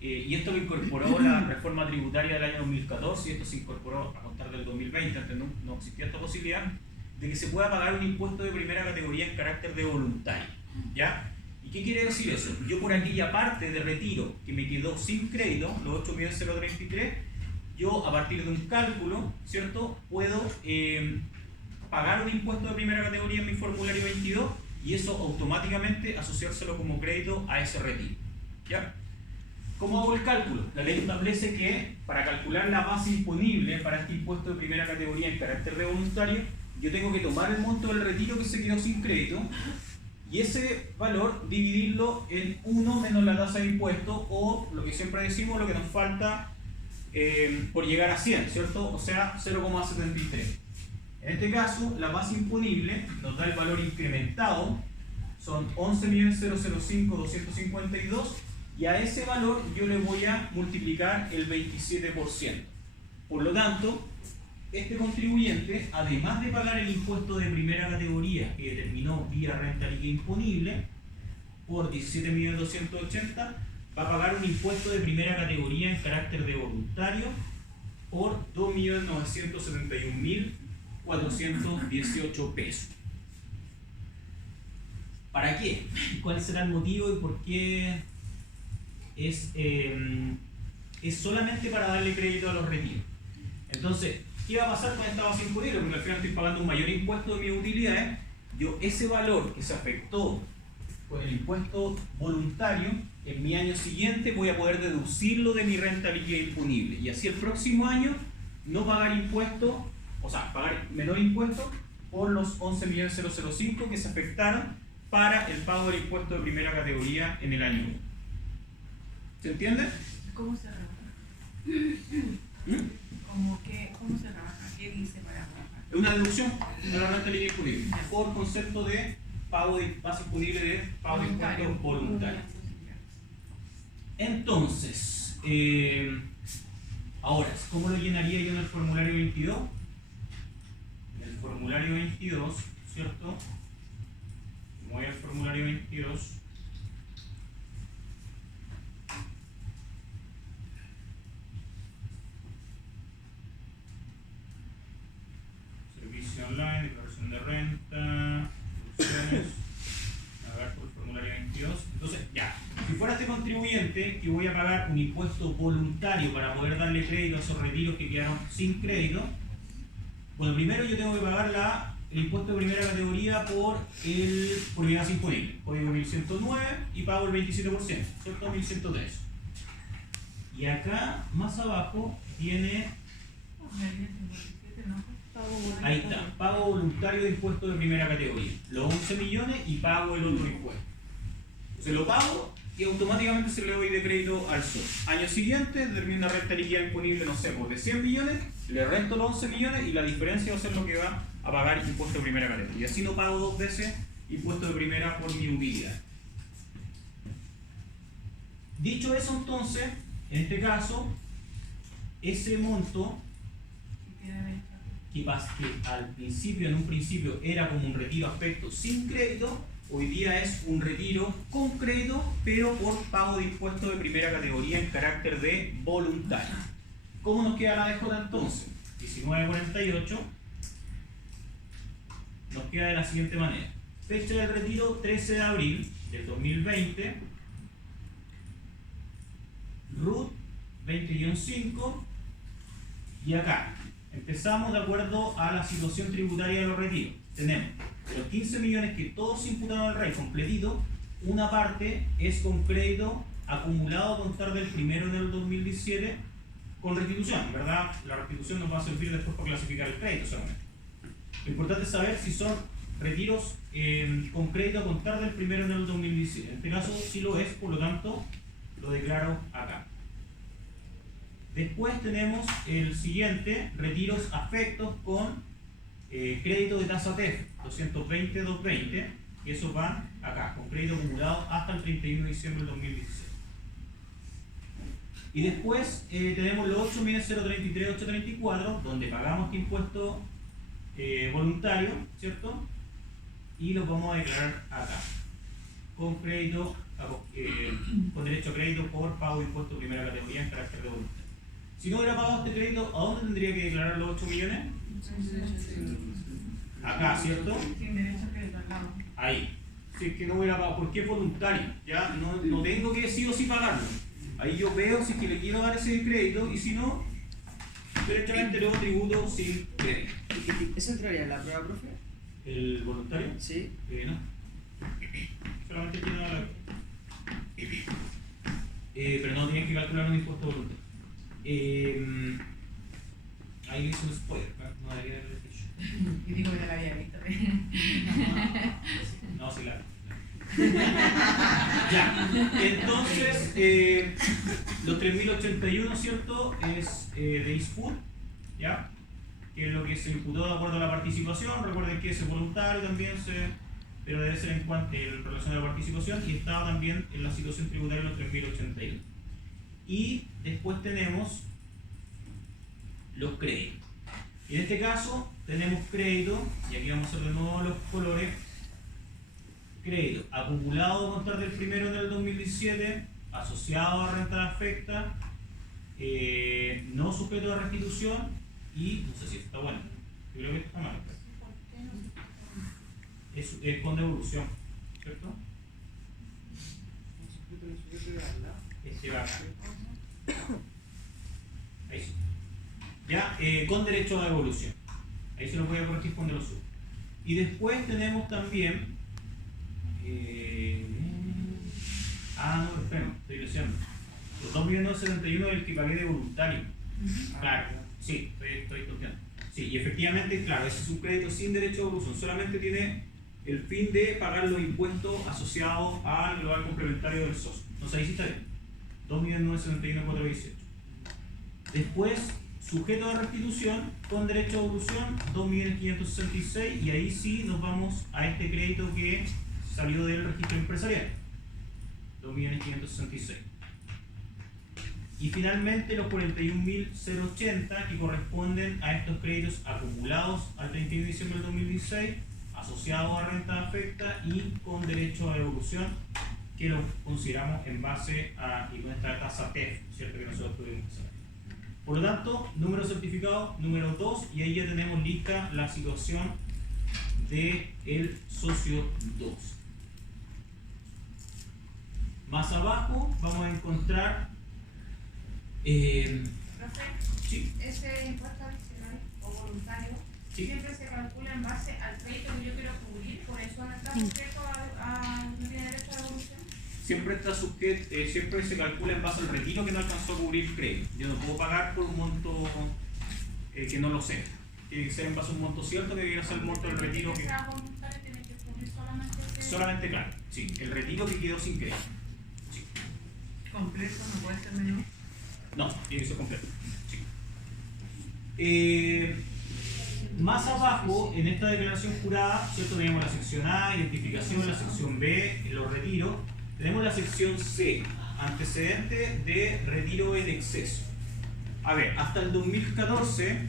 y esto lo incorporó la reforma tributaria del año 2014, y esto se incorporó a contar del 2020, antes no existía esta posibilidad, de que se pueda pagar un impuesto de primera categoría en carácter de voluntario. ¿Ya? ¿Y qué quiere decir eso? Yo por aquella parte de retiro que me quedó sin crédito, los 8.033, yo a partir de un cálculo, ¿cierto?, puedo pagar un impuesto de primera categoría en mi formulario 22 y eso automáticamente asociárselo como crédito a ese retiro. ¿Ya? ¿Cómo hago el cálculo? La ley establece que para calcular la base imponible para este impuesto de primera categoría en carácter de voluntario, yo tengo que tomar el monto del retiro que se quedó sin crédito y ese valor dividirlo en 1 menos la tasa de impuesto, o lo que siempre decimos, lo que nos falta por llegar a 100, ¿cierto? O sea, 0,73. En este caso, la base imponible nos da el valor incrementado, son 11.005.252, y a ese valor yo le voy a multiplicar el 27%. Por lo tanto, este contribuyente, además de pagar el impuesto de primera categoría que determinó vía renta líquida imponible por 17.280, va a pagar un impuesto de primera categoría en carácter de voluntario por 2.971.418 pesos. ¿Para qué? ¿Cuál será el motivo y por qué es solamente para darle crédito a los retiros? Entonces, ¿qué va a pasar con esta base imponible? Porque al final estoy pagando un mayor impuesto de mis utilidades. Yo ese valor que se afectó con el impuesto voluntario, en mi año siguiente voy a poder deducirlo de mi renta líquida imponible. Y así el próximo año no pagar impuesto, o sea, pagar menor impuesto por los 11.005 que se afectaron para el pago del impuesto de primera categoría en el año 1. ¿Se entiende? ¿Cómo se rebaja? ¿Cómo se rebaja? ¿Qué dice para rebajar? Es una deducción de la renta líquida imponible por concepto de pago de base imponible de pago de impuesto voluntario. Entonces, ahora, ¿cómo lo llenaría yo en el formulario 22? En el formulario 22, ¿cierto? Voy al formulario 22. Servicio online, declaración de renta, opciones, navegar por el formulario 22. Entonces, ya, si fuera este contribuyente que voy a pagar un impuesto voluntario para poder darle crédito a esos retiros que quedaron sin crédito, bueno, primero yo tengo que pagar el impuesto de primera categoría por mi base imponible, código 1109, y pago el 27%, ¿cierto? 1103. Y acá, más abajo, tiene... Ahí está, pago voluntario de impuesto de primera categoría, los 11 millones y pago el otro impuesto. Se lo pago y automáticamente se le doy de crédito al SOR. Año siguiente, determino una renta líquida imponible, no sé, por de 100 millones, le resto los 11 millones y la diferencia va a ser lo que va a pagar impuesto de primera categoría. Y así no pago dos veces impuesto de primera por mi utilidad. Dicho eso, entonces, en este caso, ese monto que al principio, en un principio, era como un retiro afecto sin crédito, hoy día es un retiro con crédito, pero por pago de impuesto de primera categoría en carácter de voluntario. ¿Cómo nos queda la DJ entonces? 19.48 nos queda de la siguiente manera. Fecha del retiro 13 de abril del 2020. RUT 20-5. Y acá empezamos de acuerdo a la situación tributaria de los retiros. Tenemos de los 15 millones que todos se imputaron al REI completito, una parte es con crédito acumulado a contar del 1 de enero del 2017 con restitución, ¿verdad? La restitución nos va a servir después para clasificar el crédito solamente. Lo importante es saber si son retiros con crédito a contar del 1 de enero del 2017. En este caso sí lo es, por lo tanto lo declaro acá. Después tenemos el siguiente, retiros afectos con crédito de tasa TEF 220-220, y esos van acá, con crédito acumulado hasta el 31 de diciembre del 2016. Y después tenemos los 8.033.834, donde pagamos este impuesto voluntario, ¿cierto? Y lo vamos a declarar acá, con crédito, con derecho a crédito por pago de impuesto de primera categoría en carácter de voluntario. Si no hubiera pagado este crédito, ¿a dónde tendría que declarar los 8 millones? Acá, ¿cierto? Sin derecho a crédito al lado. Ahí. Si es que no hubiera pagado, porque es voluntario, ya no tengo que sí o sí pagarlo. Ahí yo veo si es que le quiero dar ese crédito y si no, derechamente luego tributo sin crédito. ¿Eso entraría en la prueba, profe? ¿El voluntario? Sí. No. Solamente tiene la... pero no tienen que calcular un impuesto voluntario. Ahí le hice un spoiler, no debería haberlo hecho. Y digo que no la había visto. No, sí la. Ya, entonces los 3.081, ¿cierto? Es de ISFUT, ¿ya? Que es lo que se imputó de acuerdo a la participación. Recuerden que es voluntario también, pero debe ser en relación a la participación, y estaba también en la situación tributaria de los 3.081. Y después tenemos los créditos. Y en este caso tenemos crédito, y aquí vamos a hacer de nuevo los colores. Crédito acumulado a contar del 1 de enero del 2017, asociado a renta afecta, no sujeto a restitución, y no sé si está bueno, yo creo que está mal. Es con devolución, ¿cierto? Este va acá. Ahí sí. Ya, con derecho a devolución. Ahí se lo voy a corregir cuando lo subo. Y después tenemos también. No, espera, estoy leyendo. Los 2.971 es el que pagué de voluntario. Claro, sí, estoy toqueando. Sí, y efectivamente, claro, ese es un crédito sin derecho a devolución. Solamente tiene el fin de pagar los impuestos asociados al global complementario del socio. Entonces ahí sí está bien. 2.971.418. Después, sujeto de restitución con derecho a devolución, 2.566, y ahí sí nos vamos a este crédito que salió del registro empresarial, 2.566. Y finalmente los 41.080 que corresponden a estos créditos acumulados al 31 de diciembre del 2016, asociados a renta afecta y con derecho a devolución, que lo consideramos en base a esta tasa TEF, ¿cierto? Que nosotros tuvimos que saber. Por lo tanto, número certificado número 2, y ahí ya tenemos lista la situación del socio 2. Más abajo vamos a encontrar Profe, sí, ese impuesto adicional o voluntario sí, siempre se calcula en base al crédito que yo quiero cubrir, por eso no está sujeto no tiene derecho a devolución. siempre está sujeto, siempre se calcula en base al retiro que no alcanzó a cubrir crédito. Yo no puedo pagar por un monto que no lo sé. Tiene que ser en base a un monto cierto, que debiera ser el monto del retiro que... Esa voluntaria tiene que cubrir solamente ese... Solamente, claro, sí, el retiro que quedó sin crédito. Sí. Completo, no puede ser menor. No, tiene que ser completo. Sí. Más abajo, en esta declaración jurada, ¿cierto? Tenemos la sección A, identificación, la sección B, los retiros. Tenemos la sección C, antecedente de retiro en exceso. A ver, hasta el 2014,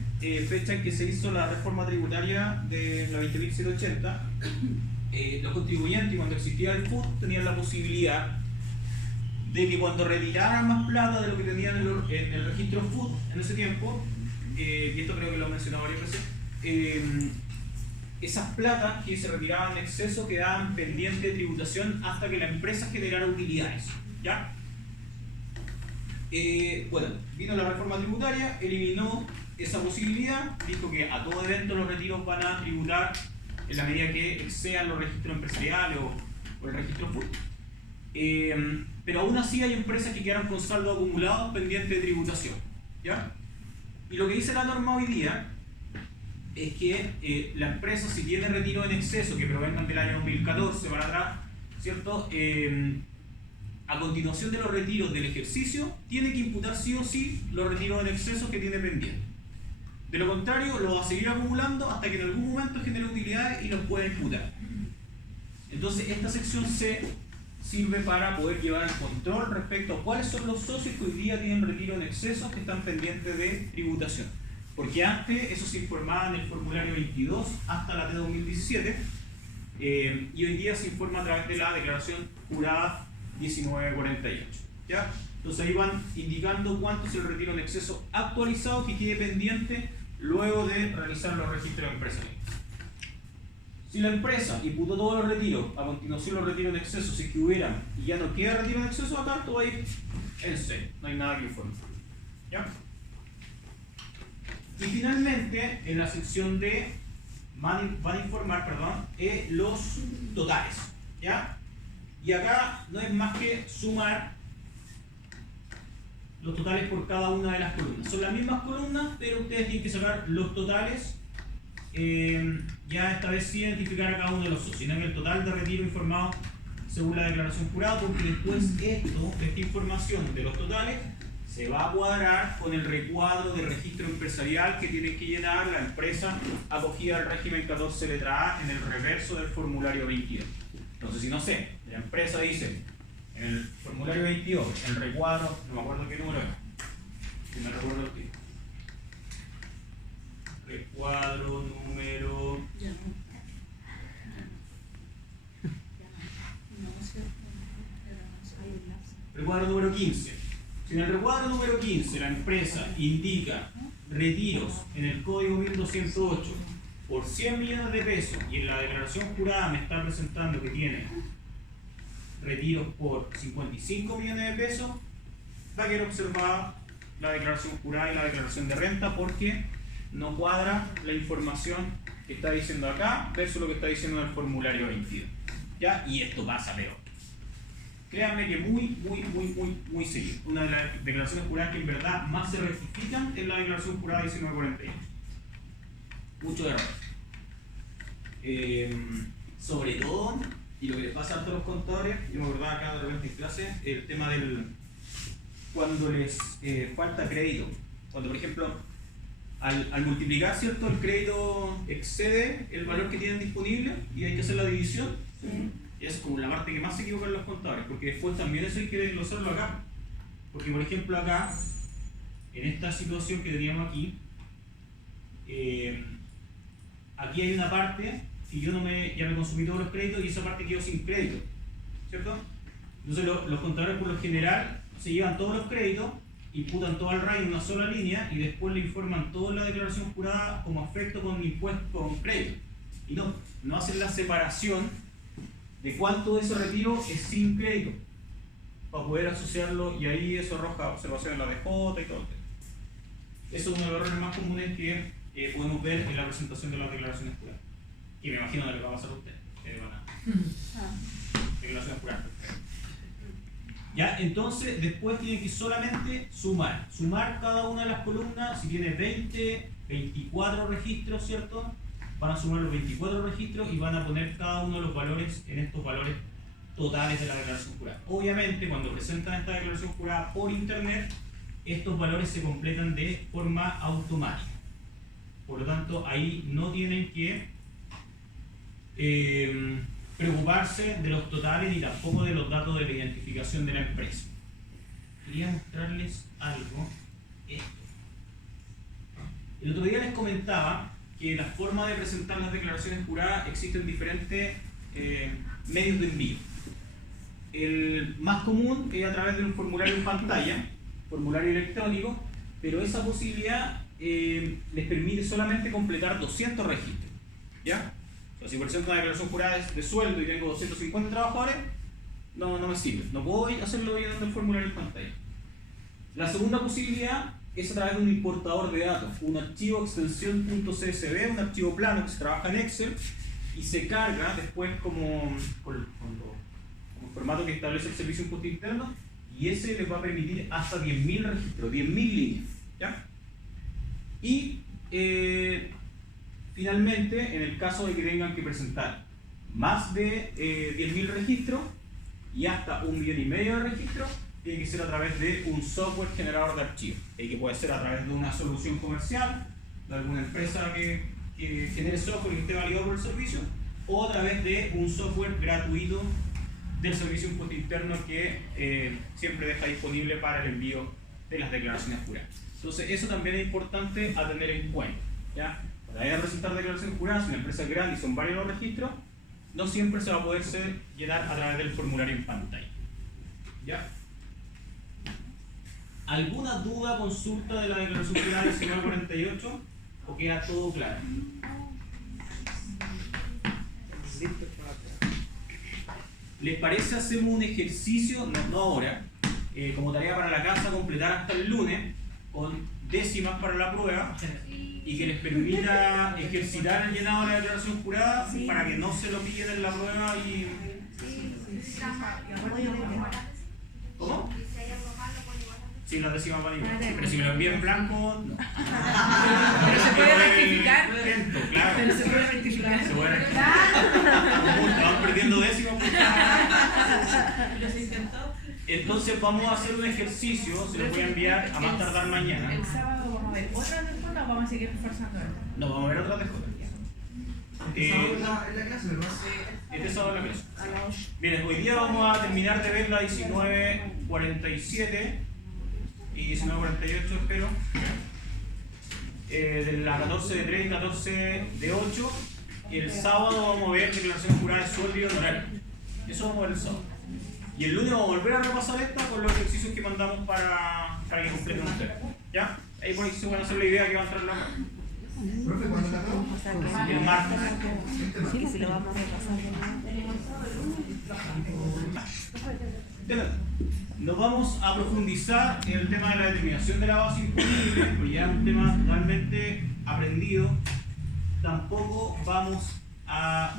fecha en que se hizo la reforma tributaria de la 20.080, los contribuyentes, cuando existía el FUT, tenían la posibilidad de que cuando retiraran más plata de lo que tenían en el registro FUT en ese tiempo, y esto creo que lo he mencionado varias veces, esas platas que se retiraban en exceso quedaban pendientes de tributación hasta que la empresa generara utilidades, ¿ya? Bueno, vino la reforma tributaria, eliminó esa posibilidad, dijo que a todo evento los retiros van a tributar en la medida que excedan los registros empresariales o el registro FUT. Pero aún así hay empresas que quedaron con saldo acumulado pendiente de tributación, ¿ya? Y lo que dice la norma hoy día es que la empresa, si tiene retiro en exceso que provengan del año 2014 para atrás, ¿cierto? A continuación de los retiros del ejercicio, tiene que imputar sí o sí los retiros en exceso que tiene pendiente. De lo contrario, lo va a seguir acumulando hasta que en algún momento genere utilidades y los pueda imputar. Entonces, esta sección C sirve para poder llevar el control respecto a cuáles son los socios que hoy día tienen retiro en exceso que están pendientes de tributación. Porque antes eso se informaba en el formulario 22 hasta la de 2017 y hoy día se informa a través de la declaración jurada 1948. ¿Ya? Entonces ahí van indicando cuánto es el retiro en exceso actualizado que quede pendiente luego de realizar los registros empresariales. Si la empresa imputó todos los retiros, a continuación los retiros en exceso, si es que hubieran y ya no queda retiro en exceso, acá todo va a ir en C, no hay nada que informar. ¿Ya? Y finalmente, en la sección D, van a informar, los totales. ¿Ya? Y acá no es más que sumar los totales por cada una de las columnas. Son las mismas columnas, pero ustedes tienen que sacar los totales. Ya esta vez sí identificar a cada uno de los socios, sino que el total de retiro informado según la declaración jurada, porque después esta información de los totales se va a cuadrar con el recuadro de registro empresarial que tiene que llenar la empresa acogida al régimen 14 letra A en el reverso del formulario 22. Entonces, si no sé, la empresa dice en el formulario 22, el recuadro, no me acuerdo qué número es, si me recuerdo el título. Recuadro número... Recuadro número 15. Si en el recuadro número 15 la empresa indica retiros en el código 1208 por 100 millones de pesos y en la declaración jurada me está presentando que tiene retiros por 55 millones de pesos, va a quedar observada la declaración jurada y la declaración de renta porque no cuadra la información que está diciendo acá versus lo que está diciendo en el formulario 22. ¿Ya? Y esto pasa peor. Créanme que muy seguido. Una de las declaraciones juradas que en verdad más se rectifican es la declaración jurada 1948. Muchos errores. Sobre todo, y lo que les pasa a todos los contadores, yo me acordaba acá de repente en clase, el tema del cuando les falta crédito. Cuando, por ejemplo, al multiplicar, ¿cierto? El crédito excede el valor que tienen disponible y hay que hacer la división. Sí. Y es como la parte que más se equivocan los contadores, porque después también eso hay que desglosarlo acá. Porque, por ejemplo, acá, en esta situación que teníamos aquí, aquí hay una parte que yo ya me consumí todos los créditos y esa parte quedó sin crédito, ¿cierto? Entonces los contadores por lo general se llevan todos los créditos, imputan todo al RAI en una sola línea y después le informan toda la declaración jurada como afecto con impuesto con crédito. Y no hacen la separación de cuánto de ese retiro es sin crédito para poder asociarlo y ahí eso arroja observación en la DJ y todo. Eso es uno de los errores más comunes que podemos ver en la presentación de las declaraciones juradas. Y me imagino que le va a pasar a ustedes. Declaraciones juradas. ¿Ya? Entonces, después tienen que solamente sumar. Sumar cada una de las columnas. Si tiene 20, 24 registros, ¿cierto? Van a sumar los 24 registros y van a poner cada uno de los valores en estos valores totales de la declaración jurada. Obviamente, cuando presentan esta declaración jurada por internet, estos valores se completan de forma automática. Por lo tanto, ahí no tienen que preocuparse de los totales ni tampoco de los datos de la identificación de la empresa. Quería mostrarles algo. Esto. El otro día les comentaba que la forma de presentar las declaraciones juradas existen diferentes medios de envío. el más común es a través de un formulario en pantalla, formulario electrónico, pero esa posibilidad les permite solamente completar 200 registros. ¿Ya? O sea, si presento una declaración jurada de sueldo y tengo 250 trabajadores, no me sirve. No puedo hacerlo llenando el formulario en pantalla. La segunda posibilidad es a través de un importador de datos, un archivo extensión.csv, un archivo plano que se trabaja en Excel y se carga después como formato que establece el Servicio de Impuesto Interno, y ese les va a permitir hasta 10.000 registros, 10.000 líneas. ¿Ya? Y finalmente, en el caso de que tengan que presentar más de 10.000 registros y hasta 1,5 millones de registros, tiene que ser a través de un software generador de archivos, que puede ser a través de una solución comercial, de alguna empresa que genere software y esté validado por el servicio, o a través de un software gratuito del Servicio de Impuesto Interno que siempre deja disponible para el envío de las declaraciones juradas. Entonces, eso también es importante a tener en cuenta, ¿ya? Para ir a presentar declaraciones juradas, si una empresa es grande y son varios los registros, no siempre se va a poder llenar a través del formulario en pantalla. ¿Ya? ¿Alguna duda, consulta de la declaración jurada 1948 o queda todo claro? ¿Les parece hacemos un ejercicio, no ahora, como tarea para la casa, completar hasta el lunes con décimas para la prueba y que les permita ejercitar el llenado de la declaración jurada para que no se lo pillen en la prueba y... ¿Cómo? Sí, las décimas van igual. Pero si me lo envían en blanco, no. Pero se puede rectificar. Claro. Pero se puede rectificar. Se puede rectificar. Van perdiendo décimas. Pero se intentó. Entonces vamos a hacer un ejercicio, se lo voy a enviar a más tardar mañana. El sábado vamos a ver otra de o vamos a seguir reforzando esto. No, vamos a ver otra de Este sábado en la clase. Miren, hoy día vamos a terminar de ver la 1947 y 1948, espero. De la 14 de 3 y 14 de 8. Y el sábado vamos a ver declaración jurada de sueldo y honorario. Eso vamos a ver el sábado. Y el lunes vamos a volver a repasar esta con los ejercicios que mandamos para que completen ustedes. ¿Ya? Ahí por ahí se van a hacer la idea que va a entrar la mano. Profe, ¿cuándo la acabamos? El martes. Sí, si lo vamos a repasar de nuevo. Nos vamos a profundizar en el tema de la determinación de la base imponible, porque ya es un tema totalmente aprendido. Tampoco vamos a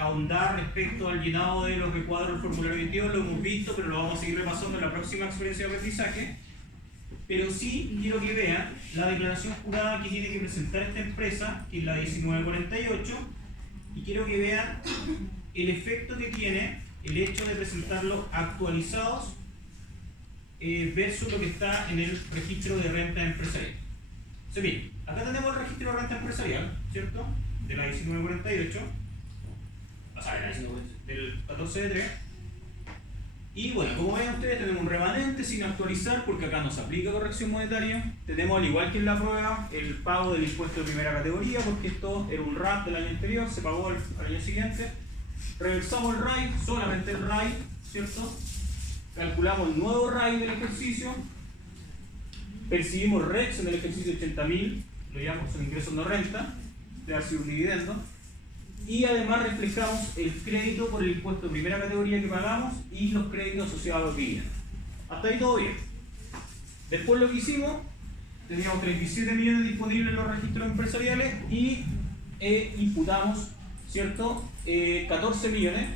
ahondar respecto al llenado de los recuadros del formulario 22, lo hemos visto, pero lo vamos a seguir repasando en la próxima experiencia de aprendizaje. Pero sí quiero que vean la declaración jurada que tiene que presentar esta empresa, que es la 1948, y quiero que vean el efecto que tiene el hecho de presentarlos actualizados versus lo que está en el registro de renta empresarial. Entonces, miren, acá tenemos el registro de renta empresarial, ¿cierto? De la 1948, o sea, del 14 de 3. Y bueno, como ven ustedes, tenemos un remanente sin actualizar porque acá no se aplica corrección monetaria. Tenemos, al igual que en la prueba, el pago del impuesto de primera categoría, porque esto era un RAP del año anterior, se pagó al año siguiente. Reversamos el RAI, solamente el RAI, ¿cierto? Calculamos el nuevo RAI del ejercicio. Percibimos REX en el ejercicio 80.000, lo llamamos son ingresos no renta, de haber sido un dividendo. Y además reflejamos el crédito por el impuesto de primera categoría que pagamos y los créditos asociados a los dividendos. Hasta ahí todo bien. Después lo que hicimos, teníamos 37 millones disponibles en los registros empresariales y imputamos, ¿cierto? 14 millones,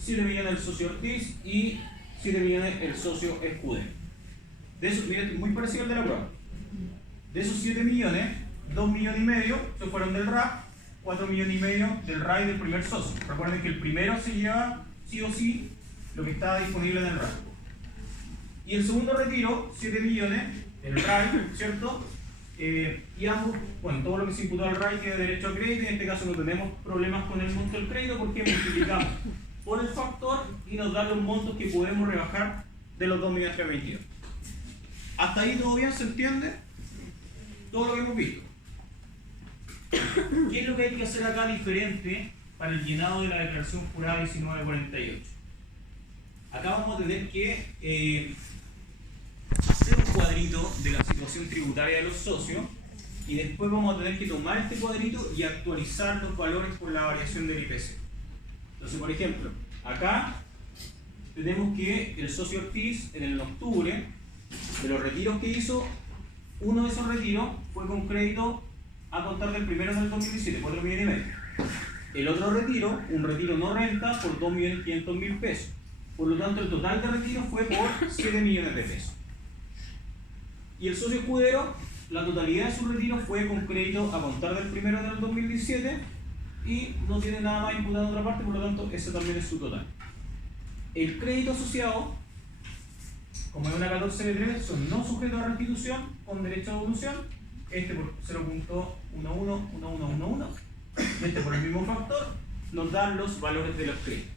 7 millones el socio Ortiz y 7 millones el socio Escudero. De esos, miren, muy parecido al de la prueba. De esos 7 millones, 2,5 millones se fueron del RAP, 4,5 millones del RAI del primer socio. Recuerden que el primero se lleva sí o sí lo que estaba disponible en el RAI. Y el segundo retiro, 7 millones del RAI, ¿cierto? Y ambos, bueno, todo lo que se imputó al RAI tiene derecho a crédito. En este caso no tenemos problemas con el monto del crédito porque multiplicamos por el factor y nos da los montos que podemos rebajar de los 2.322. ¿Hasta ahí todo bien? ¿Se entiende? Todo lo que hemos visto. ¿Qué es lo que hay que hacer acá diferente para el llenado de la declaración jurada 1948? acá vamos a tener que hacer un cuadrito de la situación tributaria de los socios y después vamos a tener que tomar este cuadrito y actualizar los valores por la variación del IPC. Entonces, por ejemplo, acá tenemos que el socio Ortiz en el octubre, de los retiros que hizo, uno de esos retiros fue con crédito a contar del primero del 2017, 4,5 millones. El otro retiro, un retiro no renta por 2.500.000 pesos. Por lo tanto, el total de retiro fue por 7 millones de pesos. Y el socio escudero, la totalidad de su retiro fue con crédito a contar del primero del 2017 y no tiene nada más imputado en otra parte, por lo tanto, ese también es su total. El crédito asociado, como es una 14B3, son no sujetos a restitución con derecho a devolución. Este por 0.111111, este por el mismo factor, nos dan los valores de los créditos.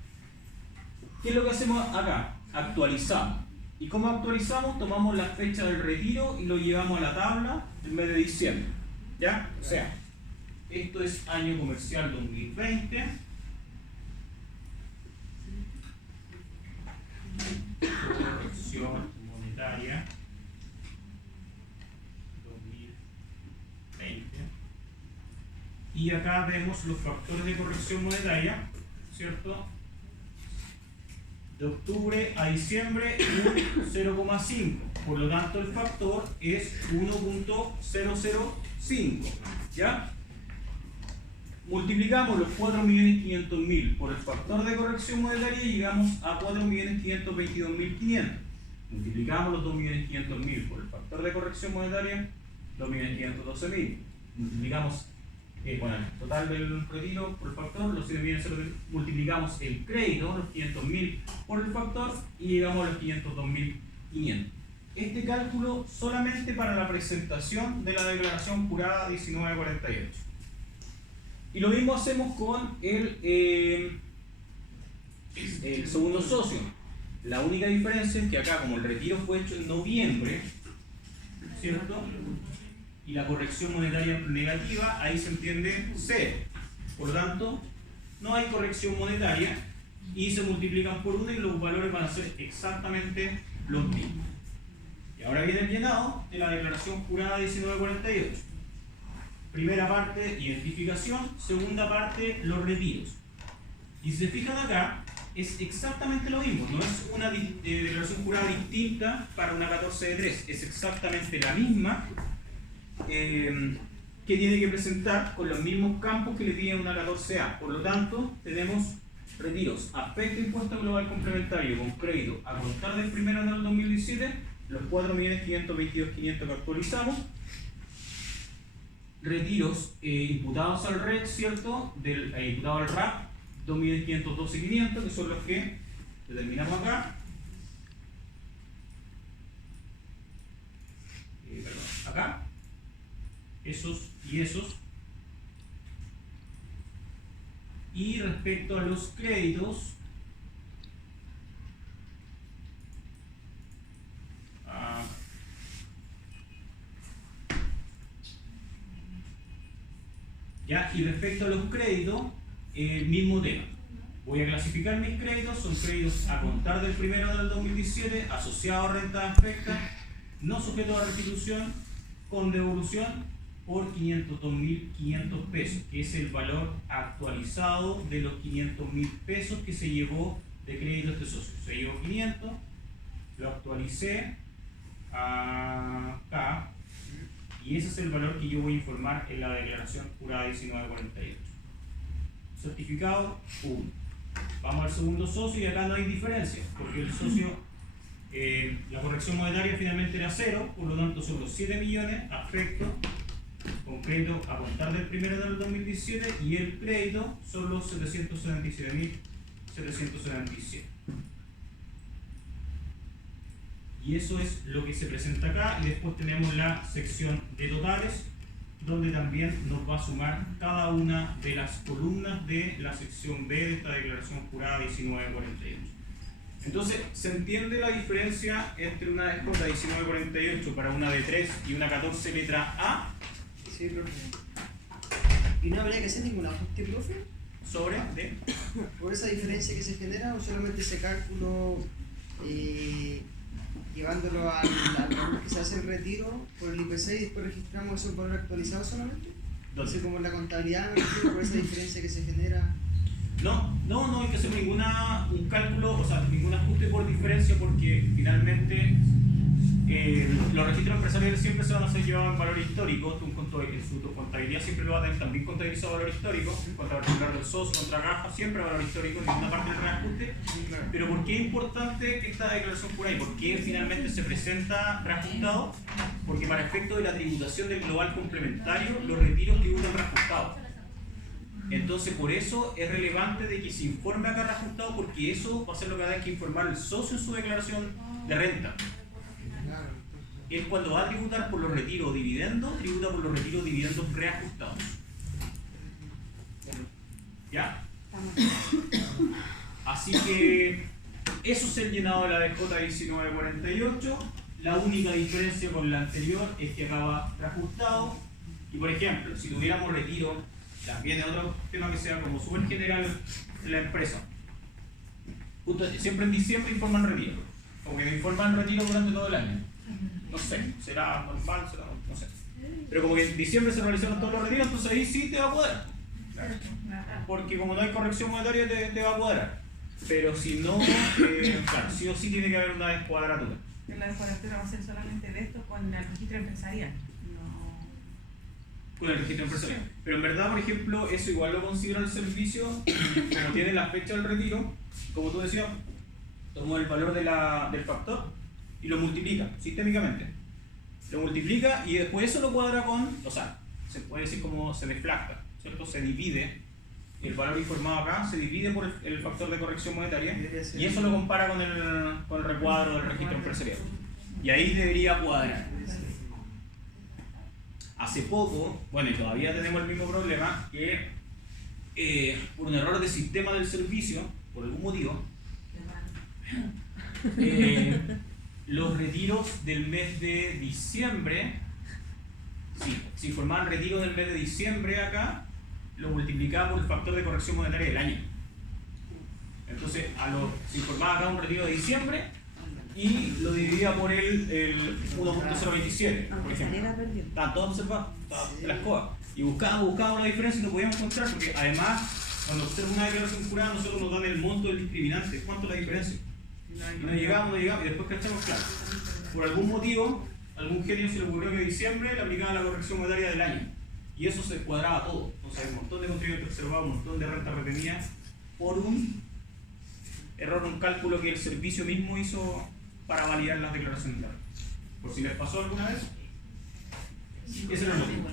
¿Qué es lo que hacemos acá? Actualizamos. ¿Y cómo actualizamos? Tomamos la fecha del retiro y lo llevamos a la tabla en mes de diciembre. ¿Ya? O sea, esto es año comercial 2020. Corrección monetaria 2020. Y acá vemos los factores de corrección monetaria, ¿cierto? De octubre a diciembre, un 0,5. Por lo tanto, el factor es 1.005. ¿Ya? Multiplicamos los 4.500.000 por el factor de corrección monetaria y llegamos a 4.522.500. Multiplicamos los 2.500.000 por el factor de corrección monetaria, 2.512.000. Multiplicamos el total del retiro por el factor, los 7.000, multiplicamos el crédito, los 500.000 por el factor y llegamos a los 502.500. Este cálculo solamente para la presentación de la declaración jurada 1948. Y lo mismo hacemos con el segundo socio. La única diferencia es que acá, como el retiro fue hecho en noviembre, ¿cierto? Y la corrección monetaria negativa, ahí se entiende 0. Por lo tanto, no hay corrección monetaria y se multiplican por 1 y los valores van a ser exactamente los mismos. Y ahora viene el llenado de la declaración jurada 1948. Primera parte, identificación. Segunda parte, los retiros. Y si se fijan acá, es exactamente lo mismo. No es una declaración jurada distinta para una 14D3. Es exactamente la misma que tiene que presentar con los mismos campos que le tiene una 14A. Por lo tanto, tenemos retiros aspecto impuesto global complementario con crédito a contar del primero del 2017, los 4.522.500 que actualizamos. Retiros imputados al REC, ¿cierto? Imputado al RAP, 2.512.500, que son los que determinamos acá. Acá. Esos y esos. Y respecto a los créditos, ¿ya? Y respecto a los créditos, el mismo tema. Voy a clasificar mis créditos, son créditos a contar del primero del 2017, asociados a renta aspecta, no sujetos a restitución, con devolución por 502.500 pesos, que es el valor actualizado de los 500.000 pesos que se llevó de crédito este socio. Se llevó 500, lo actualicé acá, y ese es el valor que yo voy a informar en la declaración jurada 1948. Certificado 1. Vamos al segundo socio y acá no hay diferencia, porque el socio, la corrección monetaria finalmente era 0, por lo tanto son los 7 millones afecto con crédito a contar del primero del 2017 y el crédito son los 777.777. Y eso es lo que se presenta acá, y después tenemos la sección de totales, donde también nos va a sumar cada una de las columnas de la sección B de esta declaración jurada 1948. Entonces, ¿se entiende la diferencia entre una DJ 1948 para una D3 y una 14 letra A? Sí, profe. ¿Y no habría que hacer ningún ajuste, profe? ¿Sobre? ¿De? ¿Por esa diferencia que se genera o solamente ese cálculo llevándolo al que se hace el retiro por el IPC y después registramos esos valores actualizados solamente. Entonces, como en la contabilidad, me refiero por esa diferencia que se genera. No hay que hacer un cálculo, o sea, ningún ajuste por diferencia, porque finalmente los registros empresariales siempre se van a hacer llevados en valor histórico. Su contabilidad siempre lo va a tener también contabilizado valor histórico, contra particular del socio, contra caja, siempre valor histórico, en ninguna parte del reajuste. Pero ¿por qué es importante que esta declaración por ahí? ¿Por qué finalmente se presenta reajustado? Porque para efecto de la tributación del global complementario, los retiros tributan reajustados. Entonces, por eso es relevante de que se informe acá reajustado, porque eso va a ser lo que va a tener que informar el socio en su declaración de renta. Él, cuando va a tributar por los retiros o dividendos, tributa por los retiros o dividendos reajustados. ¿Ya? Así que eso es el llenado de la DJ 1948. La única diferencia con la anterior es que acaba reajustado. Y por ejemplo, si tuviéramos retiro, también es otro tema que sea como súper general en la empresa. Justo, siempre en diciembre informan retiro. Como que me informan retiro durante todo el año. No sé, será normal, no sé. Pero como que en diciembre se realizaron todos los retiros, entonces ahí sí te va a cuadrar. Porque como no hay corrección monetaria, te va a cuadrar. Pero si no, claro, sí o sí tiene que haber una descuadratura. La descuadratura va a ser solamente de esto con el registro empresarial. Con el registro empresarial. Pero en verdad, por ejemplo, eso igual lo considera el servicio, como tiene la fecha del retiro, como tú decías, tomó el valor del factor y lo multiplica sistémicamente. Lo multiplica y después eso lo cuadra con, o sea, se puede decir como se deflacta, ¿cierto? Se divide, el valor informado acá se divide por el factor de corrección monetaria y eso lo compara con el recuadro del registro empresarial. Y ahí debería cuadrar. Hace poco, bueno, y todavía tenemos el mismo problema, que por un error de sistema del servicio, por algún motivo, los retiros del mes de diciembre, sí, si informaban retiros del mes de diciembre acá, lo multiplicaba por el factor de corrección monetaria del año. Entonces, se informaba acá un retiro de diciembre y lo dividía por el 1.027, por ejemplo. Estaban todos observados, estaban en la escoba. Y buscábamos la diferencia y no podíamos encontrar, porque además, cuando observa una declaración jurada, nosotros nos dan el monto del discriminante. ¿Cuánto es la diferencia? Y no llegamos, y después cachamos, claro. Por algún motivo, algún genio se le ocurrió que en diciembre le aplicaba la corrección monetaria del año. Y eso se cuadraba todo. Entonces, un montón de contribuyentes observados, un montón de rentas retenidas, por un error, un cálculo que el servicio mismo hizo para validar las declaraciones de la renta. Por si les pasó alguna vez, ese era el motivo.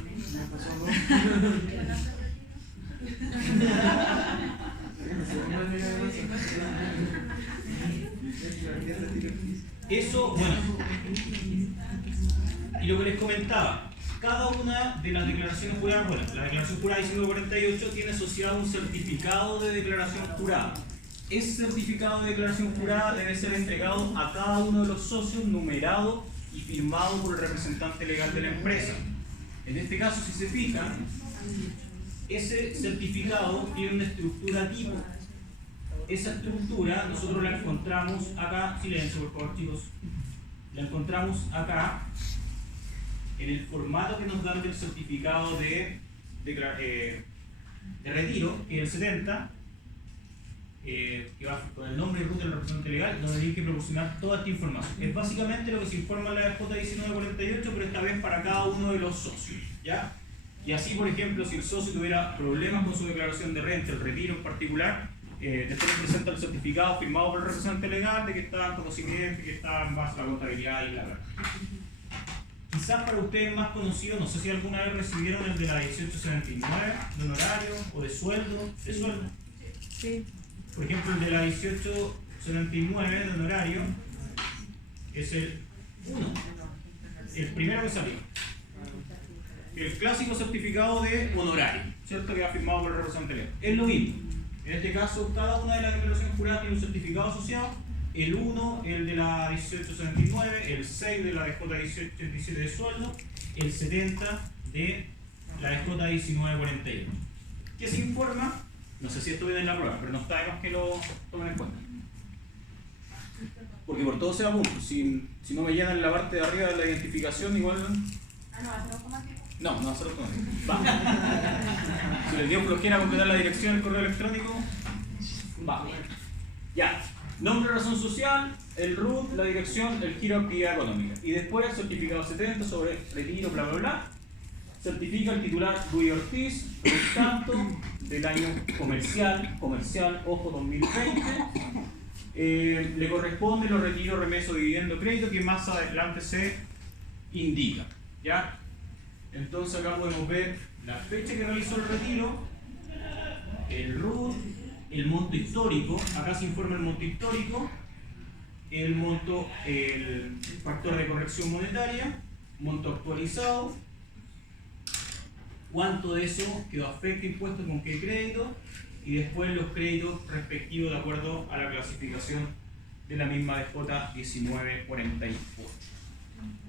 Eso, bueno, y lo que les comentaba, cada una de las declaraciones juradas, bueno, la declaración jurada 1948 tiene asociado un certificado de declaración jurada. Ese certificado de declaración jurada debe ser entregado a cada uno de los socios, numerado y firmado por el representante legal de la empresa. En este caso, si se fijan, ese certificado tiene una estructura tipo. Esa estructura nosotros la encontramos acá, silencio por favor chicos, la encontramos acá en el formato que nos dan del certificado de retiro, que es el 70, que va con el nombre y ruta del representante legal, donde tienen que proporcionar toda esta información. Es básicamente lo que se informa en la DJ 1948, pero esta vez para cada uno de los socios, ¿ya? Y así, por ejemplo, si el socio tuviera problemas con su declaración de renta, el retiro en particular, después presenta el certificado firmado por el representante legal de que está en conocimiento, que está en base a la contabilidad y bla bla. Quizás para ustedes más conocidos, no sé si alguna vez recibieron el de la 1879 de honorario o de sueldo. Sí. Por ejemplo, el de la 1879 de honorario es el 1, el primero que salió. El clásico certificado de honorario, ¿cierto? Que va firmado por el representante legal. Es lo mismo. En este caso, cada una de las declaraciones juradas tiene un certificado asociado. El 1, el de la 1879, el 6 de la DJ 1887 de sueldo, el 70 de la DJ 1948. ¿Qué se informa? No sé si esto viene en la prueba, pero no está de más que lo tomen en cuenta. Porque por todo se va punto. Si no me llenan la parte de arriba de la identificación, igual. Ah, no, va a ser automático. No va a ser automático. Va. Si les dio flojera completar la dirección del correo electrónico, va. Ya. Nombre, razón social, el RUT, la dirección, el giro de actividad económica. Y después el certificado 70 sobre retiro, bla, bla, bla. Certifica el titular Luis Ortiz, por tanto, del año comercial, ojo, 2020. Le corresponde los retiros, remeso, dividendo, crédito, que más adelante se indica. ¿Ya? Entonces acá podemos ver la fecha que realizó el retiro, el RUT, el monto histórico, acá se informa el monto histórico, el monto, el factor de corrección monetaria, monto actualizado, cuánto de eso quedó afecto impuesto con qué crédito, y después los créditos respectivos de acuerdo a la clasificación de la misma DJ 1948.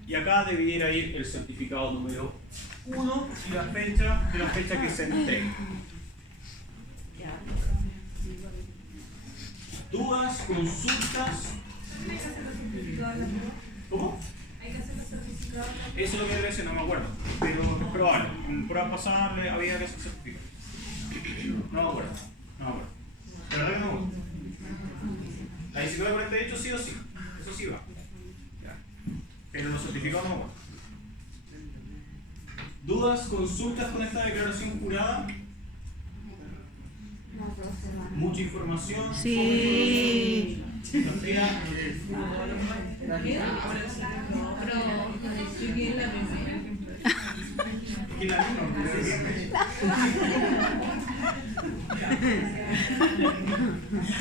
Y acá debiera ir el certificado número 1 y la fecha que se entrega. Dudas, consultas. ¿Cómo? Hay que hacer los certificados. Eso es lo que debe ser, no me acuerdo. Pero es probable. En prueba pasada había que hacer certificado. No me acuerdo. De verdad que no me acuerdo. La 1948 sí o sí. Eso sí va. Ya. Pero los certificados no me acuerdo. ¿Dudas, consultas con esta declaración jurada? Mucha información. Sí. Sofía, ¿quién la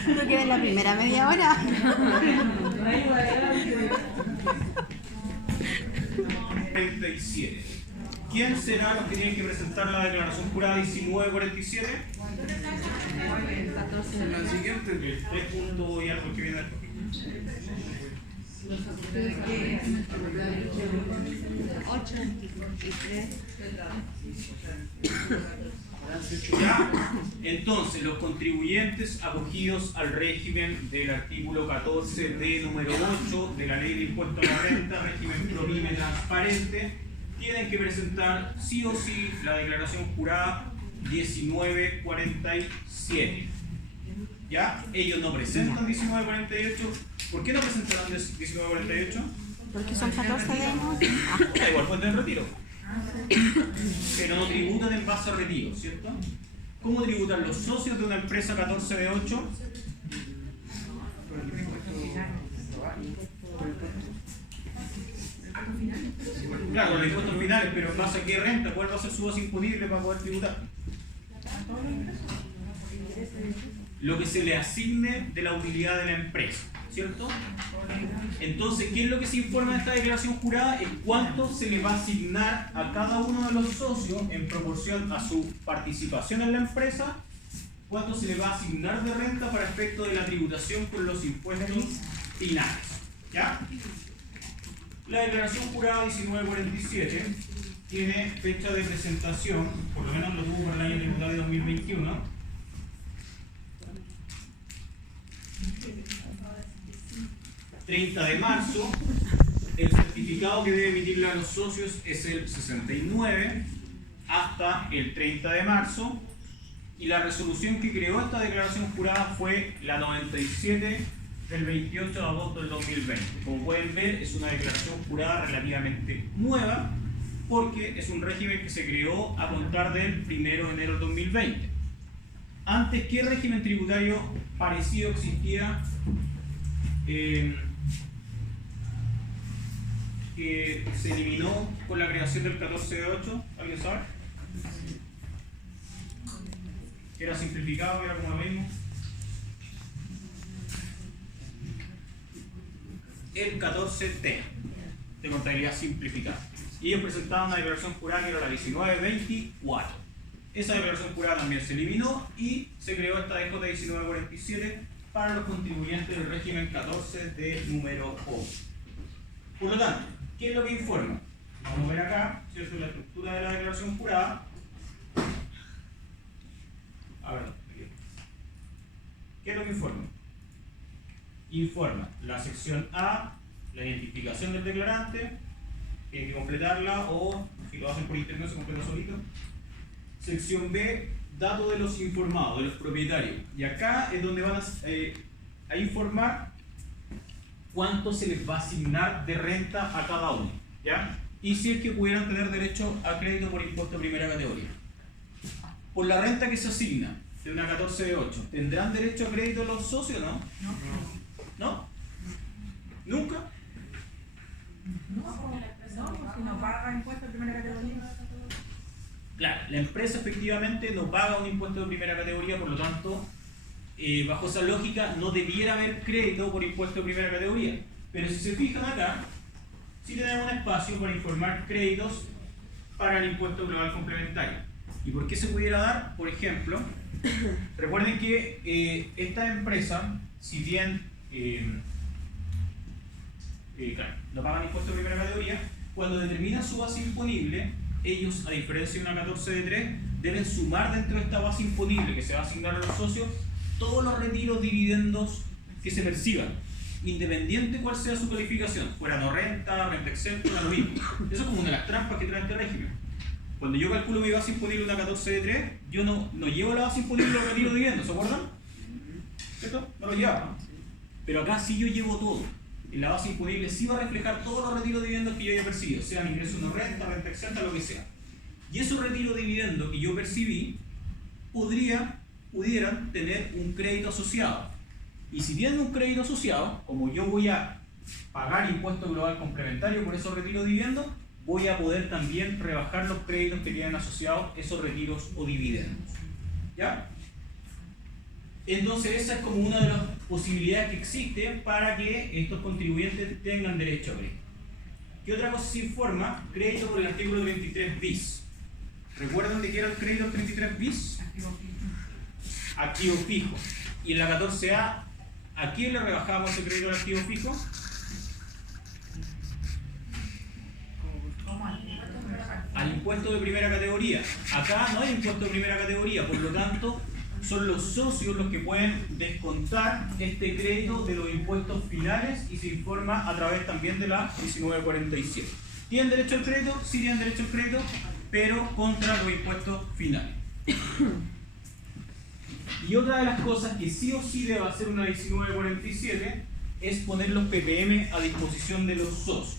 Creo que en la primera media hora. 37. ¿Quién será los que tienen que presentar la declaración jurada 1947? La siguiente, el 3 puntos y algo que viene después. ¿Ya? Entonces, los contribuyentes acogidos al régimen del artículo 14D número 8 de la Ley de Impuesto a la Renta, régimen PROMIME transparente, tienen que presentar sí o sí la declaración jurada 1947. ¿Ya? Ellos no presentan 1948. ¿Por qué no presentarán 1948? Porque son 14 de años. Da igual, pueden tener retiro. Pero no tributan en base a retiro, ¿cierto? ¿Cómo tributan los socios de una empresa 14 de 8? Claro, con los impuestos finales, pero en base a qué renta, ¿cuál va a ser su base imponible para poder tributar? Lo que se le asigne de la utilidad de la empresa, ¿cierto? Entonces, ¿qué es lo que se informa en esta declaración jurada? Es cuánto se le va a asignar a cada uno de los socios en proporción a su participación en la empresa, cuánto se le va a asignar de renta para efecto de la tributación con los impuestos finales. ¿Ya? La declaración jurada 1947 tiene fecha de presentación, por lo menos lo tuvo para el año tributario 2021. ...30 de marzo... el certificado que debe emitirle a los socios es el 69... hasta el 30 de marzo... y la resolución que creó esta declaración jurada fue la 97 del 28 de agosto del 2020. Como pueden ver, es una declaración jurada relativamente nueva porque es un régimen que se creó a contar del 1 de enero del 2020. Antes, ¿qué régimen tributario parecido existía que se eliminó con la creación del 14 de 8? ¿Alguien sabe? Que era simplificado, que era como lo mismo. El 14T, de contabilidad simplificada. Y ellos presentaban una declaración jurada que era la 1924. Esa declaración jurada también se eliminó y se creó esta DJ 1947 para los contribuyentes del régimen 14 de número 8. Por lo tanto, ¿qué es lo que informa? Vamos a ver acá, ¿cierto?, la estructura de la declaración jurada. A ver, aquí. ¿Qué es lo que informa? informa la sección A, la identificación del declarante, tienen que completarla o si lo hacen por internet se completa solito. Sección B, datos de los informados, de los propietarios. Y acá es donde van a informar cuánto se les va a asignar de renta a cada uno, ¿ya? Y si es que pudieran tener derecho a crédito por impuesto de primera categoría. Por la renta que se asigna de una 14 de 8, ¿tendrán derecho a crédito los socios o no? ¿No? ¿Nunca? No, porque no paga impuestos de primera categoría. Claro, la empresa efectivamente no paga un impuesto de primera categoría, por lo tanto, bajo esa lógica no debiera haber crédito por impuesto de primera categoría. Pero si se fijan acá, sí tenemos un espacio para informar créditos para el impuesto global complementario. ¿Y por qué se pudiera dar? Por ejemplo, recuerden que esta empresa, si bien claro, no pagan impuesto de primera categoría, cuando determinan su base imponible, ellos, a diferencia de una 14 de 3, deben sumar dentro de esta base imponible que se va a asignar a los socios todos los retiros, dividendos que se perciban, independiente cuál sea su calificación, fuera no renta, renta exenta, lo mismo. Eso es como una de las trampas que trae este régimen. Cuando yo calculo mi base imponible una 14 de 3, yo no llevo la base imponible los retiros dividendos, ¿se acuerdan? ¿Cierto? No lo llevaba. Pero acá sí yo llevo todo. En la base imponible sí va a reflejar todos los retiros dividendos que yo haya percibido, sean ingresos no renta, renta exenta, lo que sea. Y esos retiros dividendos que yo percibí pudieran tener un crédito asociado. Y si tienen un crédito asociado, como yo voy a pagar impuesto global complementario por esos retiros dividendos, voy a poder también rebajar los créditos que tienen asociados esos retiros o dividendos. ¿Ya? Entonces esa es como una de las posibilidades que existe para que estos contribuyentes tengan derecho a crédito. ¿Qué otra cosa se informa? Crédito por el artículo 33 bis. ¿Recuerdan de qué era el crédito 33 bis? Activo fijo. Y en la 14A, ¿a quién le rebajamos el crédito al activo fijo? Al impuesto de primera categoría. Acá no hay impuesto de primera categoría, por lo tanto son los socios los que pueden descontar este crédito de los impuestos finales y se informa a través también de la 1947. ¿Tienen derecho al crédito? Sí tienen derecho al crédito, pero contra los impuestos finales. Y otra de las cosas que sí o sí debe hacer una 1947 es poner los ppm a disposición de los socios.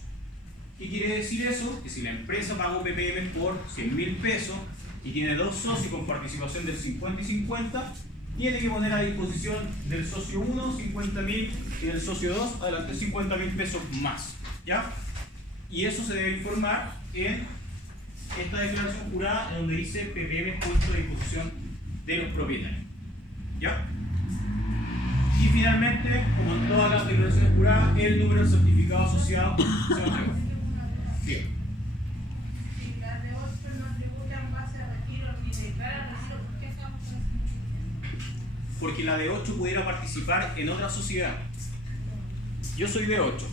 ¿Qué quiere decir eso? Que si la empresa pagó ppm por 100.000 pesos y tiene dos socios con participación del 50 y 50, tiene que poner a disposición del socio 1 50.000 y del socio 2 adelante 50.000 pesos más, ¿ya? Y eso se debe informar en esta declaración jurada en donde dice ppm puesto a disposición de los propietarios, ¿ya? Y finalmente, como en todas las declaraciones juradas, el número de certificado asociado se va a entregar. Bien. Si las de 8 no tributan base a retiro ni declaran retiro, ¿por qué estamos con eso? Porque la de 8 pudiera participar en otra sociedad. Yo soy de 8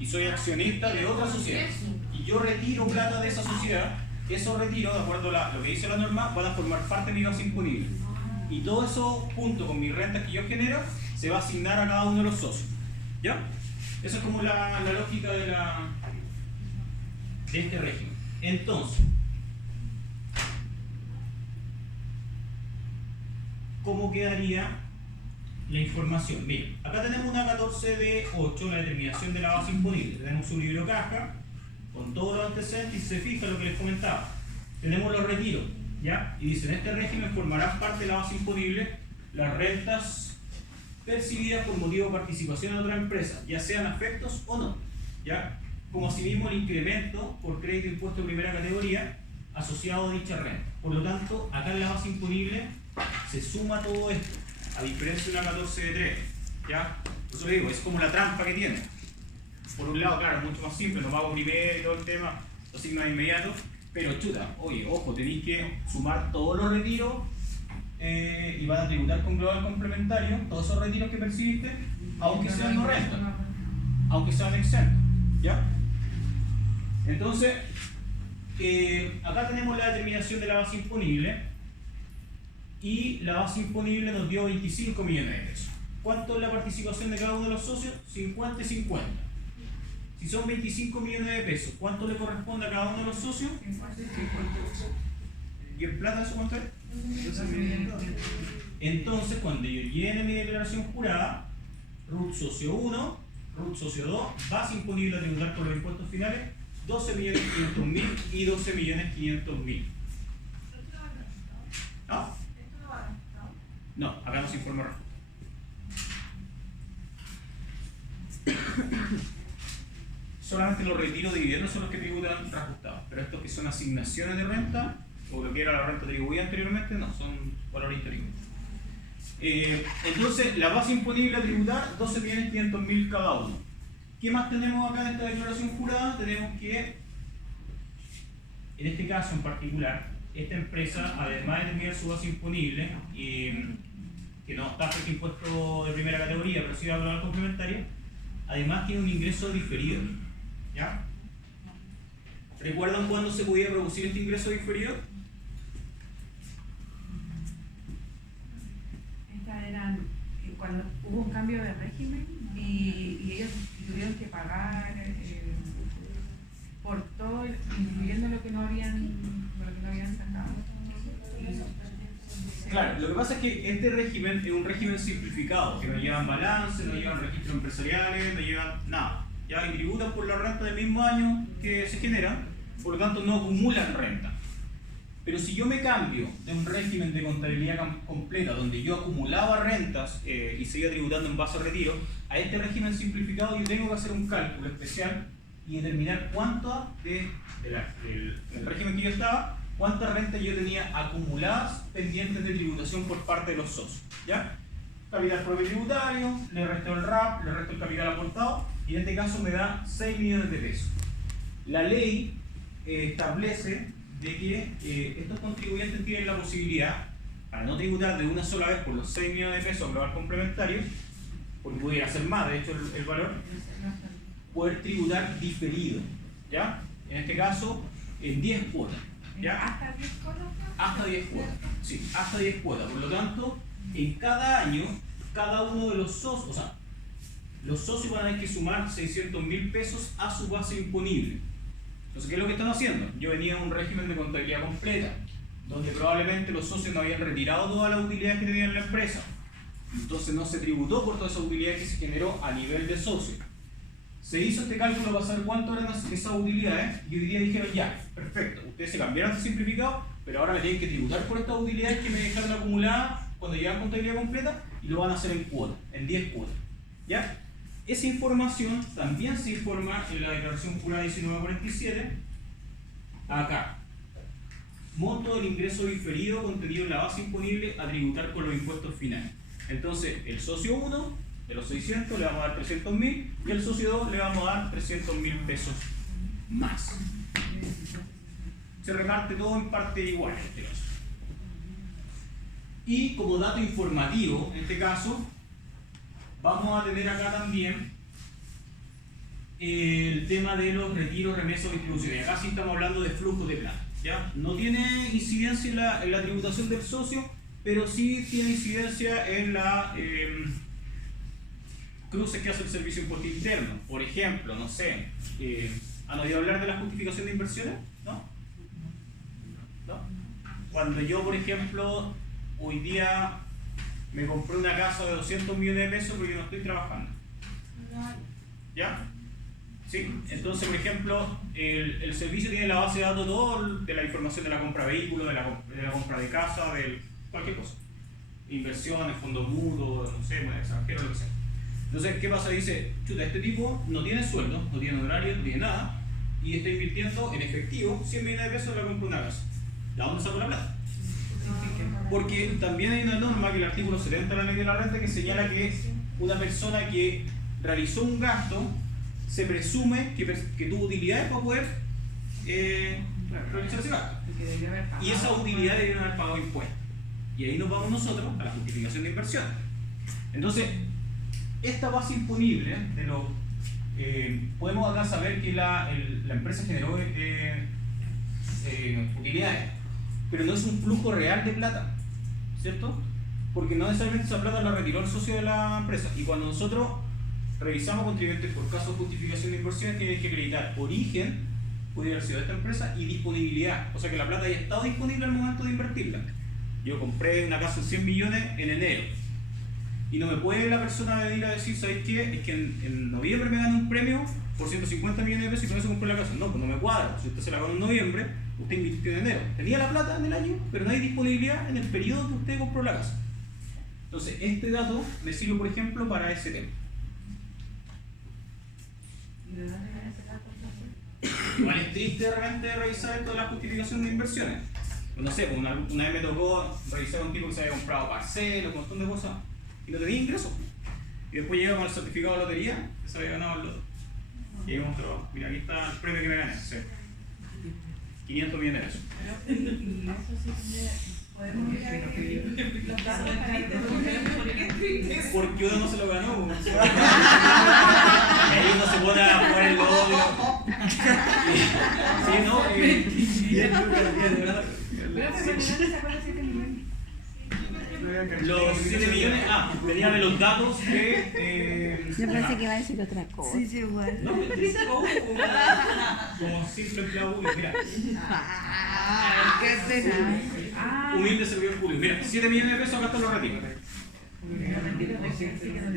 y soy accionista de otra sociedad. Y yo retiro plata de esa sociedad. Esos retiros, de acuerdo a lo que dice la norma, van a formar parte de mi base imponible. Y todos esos puntos con mis rentas que yo genero se va a asignar a cada uno de los socios. ¿Ya? Esa es como la lógica de este régimen. Entonces, ¿cómo quedaría la información? Bien, acá tenemos una 14 de 8, la determinación de la base imponible. Tenemos un libro caja con todos los antecedentes y si se fija lo que les comentaba. Tenemos los retiros, ¿ya? Y dice, en este régimen formarán parte de la base imponible las rentas percibidas por motivo de participación en otra empresa, ya sean afectos o no, ¿ya? Como asimismo el incremento por crédito de impuesto de primera categoría asociado a dicha renta. Por lo tanto, acá en la base imponible se suma todo esto, a diferencia de una 14 de 3, ¿ya? Por eso le digo, es como la trampa que tiene. Por un lado, claro, es mucho más simple, no pago primero y todo el tema, lo asigno de inmediato, pero chuta, oye, ojo, tenéis que sumar todos los retiros y van a tributar con global complementario todos esos retiros que percibiste, aunque sean no renta, aunque sean exentos, ¿ya? Entonces, acá tenemos la determinación de la base imponible y la base imponible nos dio 25 millones de pesos. ¿cuánto es la participación de cada uno de los socios? 50 y 50. Si son 25 millones de pesos, ¿cuánto le corresponde a cada uno de los socios? 50. ¿Y en plata eso cuánto es? 12 millones. Entonces, cuando yo llene mi declaración jurada, RUT socio 1, RUT socio 2, base imponible a tributar por los impuestos finales, 12.500.000 y 12.500.000. ¿No? ¿Esto no va a resultado? No, acá no se informa reajuste. Solamente los retiros de dividendos son los que tributan reajustados, pero estos que son asignaciones de renta, o lo que era la renta atribuida anteriormente, no, son valores históricos. Entonces, la base imponible a tributar, 12.500.000 cada uno. ¿Qué más tenemos acá en esta declaración jurada? Tenemos que, en este caso en particular, esta empresa, además de tener su base imponible, que no está por impuesto de primera categoría, pero sí va a hablar complementaria, además tiene un ingreso diferido. ¿Ya? ¿Recuerdan cuándo se podía producir este ingreso diferido? Estas eran cuando hubo un cambio de régimen y ellos tuvieron que pagar por todo, incluyendo lo que no habían sacado. Claro, lo que pasa es que este régimen es un régimen simplificado, que no llevan balance, no llevan registros empresariales, no llevan nada. Ya, y tributan por la renta del mismo año que se genera, por lo tanto no acumulan renta. Pero si yo me cambio de un régimen de contabilidad completa, donde yo acumulaba rentas y seguía tributando en base a retiro, a este régimen simplificado yo tengo que hacer un cálculo especial y determinar cuánto del régimen que yo estaba, cuántas rentas yo tenía acumuladas pendientes de tributación por parte de los socios. ¿Ya? Capital propio tributario, le resto el RAP, le resto el capital aportado, y en este caso me da 6 millones de pesos. La ley establece de que estos contribuyentes tienen la posibilidad, para no tributar de una sola vez por los 6 millones de pesos global complementario, porque pudiera ser más, de hecho, el valor, poder tributar diferido, ¿ya? En este caso, en 10 cuotas, ¿ya? ¿Hasta 10 cuotas? Hasta 10 cuotas, sí, hasta 10 cuotas. Por lo tanto, en cada año, cada uno de los socios, o sea, los socios van a tener que sumar 600.000 pesos a su base imponible. Entonces, ¿qué es lo que están haciendo? Yo venía de un régimen de contabilidad completa, donde probablemente los socios no habían retirado todas las utilidades que tenían en la empresa. Entonces no se tributó por toda esa utilidad que se generó a nivel de socio. Se hizo este cálculo para saber cuánto eran esas utilidades y hoy día dijeron ya, perfecto, ustedes se cambiaron de simplificado, pero ahora me tienen que tributar por estas utilidades que me dejaron acumuladas cuando llegan contabilidad completa y lo van a hacer en cuotas, en 10 cuotas. ¿Ya? Esa información también se informa en la declaración jurada 1947, acá. Monto del ingreso diferido contenido en la base imponible a tributar con los impuestos finales. Entonces, el socio 1, de los 600, le vamos a dar 300.000 y el socio 2 le vamos a dar 300.000 pesos más. Se reparte todo en parte igual en este caso. Y como dato informativo, en este caso, vamos a tener acá también el tema de los retiros, remesas o distribuciones. Acá sí estamos hablando de flujos de plata. ¿Ya? No tiene incidencia en la tributación del socio, pero sí tiene incidencia en la cruces que hace el servicio de impuesto interno. Por ejemplo, no sé, ¿han oído hablar de la justificación de inversiones? ¿No? ¿No? Cuando yo, por ejemplo, hoy día me compré una casa de 200 millones de pesos porque no estoy trabajando. ¿Ya? ¿Sí? Entonces, por ejemplo, el servicio tiene la base de datos todo de la información de la compra de vehículos, de la compra de casa, de cualquier cosa. Inversiones, fondos mutuos, no sé, moneda extranjera, lo que sea. Entonces, ¿qué pasa? Dice, chuta, este tipo no tiene sueldo, no tiene horario, no tiene nada, y está invirtiendo en efectivo 100 millones de pesos en la compra de una casa. ¿De dónde sacó la plata? Porque también hay una norma, que el artículo 70 de la ley de la renta, que señala que una persona que realizó un gasto se presume que tuvo utilidades para poder realizar ese gasto. Y esas utilidades debieron haber pagado impuestos. Y ahí nos vamos nosotros a la justificación de inversión. Entonces, esta base imponible de los podemos acá saber que la empresa generó utilidades, pero no es un flujo real de plata, ¿cierto? porque no necesariamente esa plata la retiró el socio de la empresa. Y cuando nosotros revisamos contribuyentes por caso de justificación de inversiones, tienen que acreditar origen, pudiera haber sido de esta empresa, y disponibilidad, o sea que la plata haya estado disponible al momento de invertirla. Yo compré una casa de 100 millones en enero, y no me puede la persona venir a decir, ¿sabes qué? Es que en noviembre me gané un premio por 150 millones de pesos y con eso compré la casa. No, pues no me cuadra. Si usted se la ganó en noviembre, usted invirtió en enero. Tenía la plata en el año, pero no hay disponibilidad en el periodo que usted compró la casa. Entonces, este dato me sirve, por ejemplo, para ese tema. ¿Y de dónde viene ese dato entonces? Igual es triste de repente revisar esto de la justificación de inversiones. Pues no sé, una vez me tocó revisar a un tipo que se había comprado parcelas, un montón de cosas, y no tenía ingresos. Y después llegamos al certificado de lotería, que se había ganado el loto. Y ahí mostró, mira, aquí está el premio que me gané, sí. 500 millones de pesos. Pero, y eso sí podemos ver los datos para entender. Porque uno no se lo ganó. Y ahí uno se pone a jugar el logro. Sí, ¿no? Pero ¿de dónde sacó los 7 millones? Los 7 millones, venían de los datos de... Yo pensé que iba a decir otra cosa. Sí, igual. No, como simple empleado público, mira. ¿Qué pena? Humilde servidor público. Mira, 7 millones de pesos, acá están los retiros.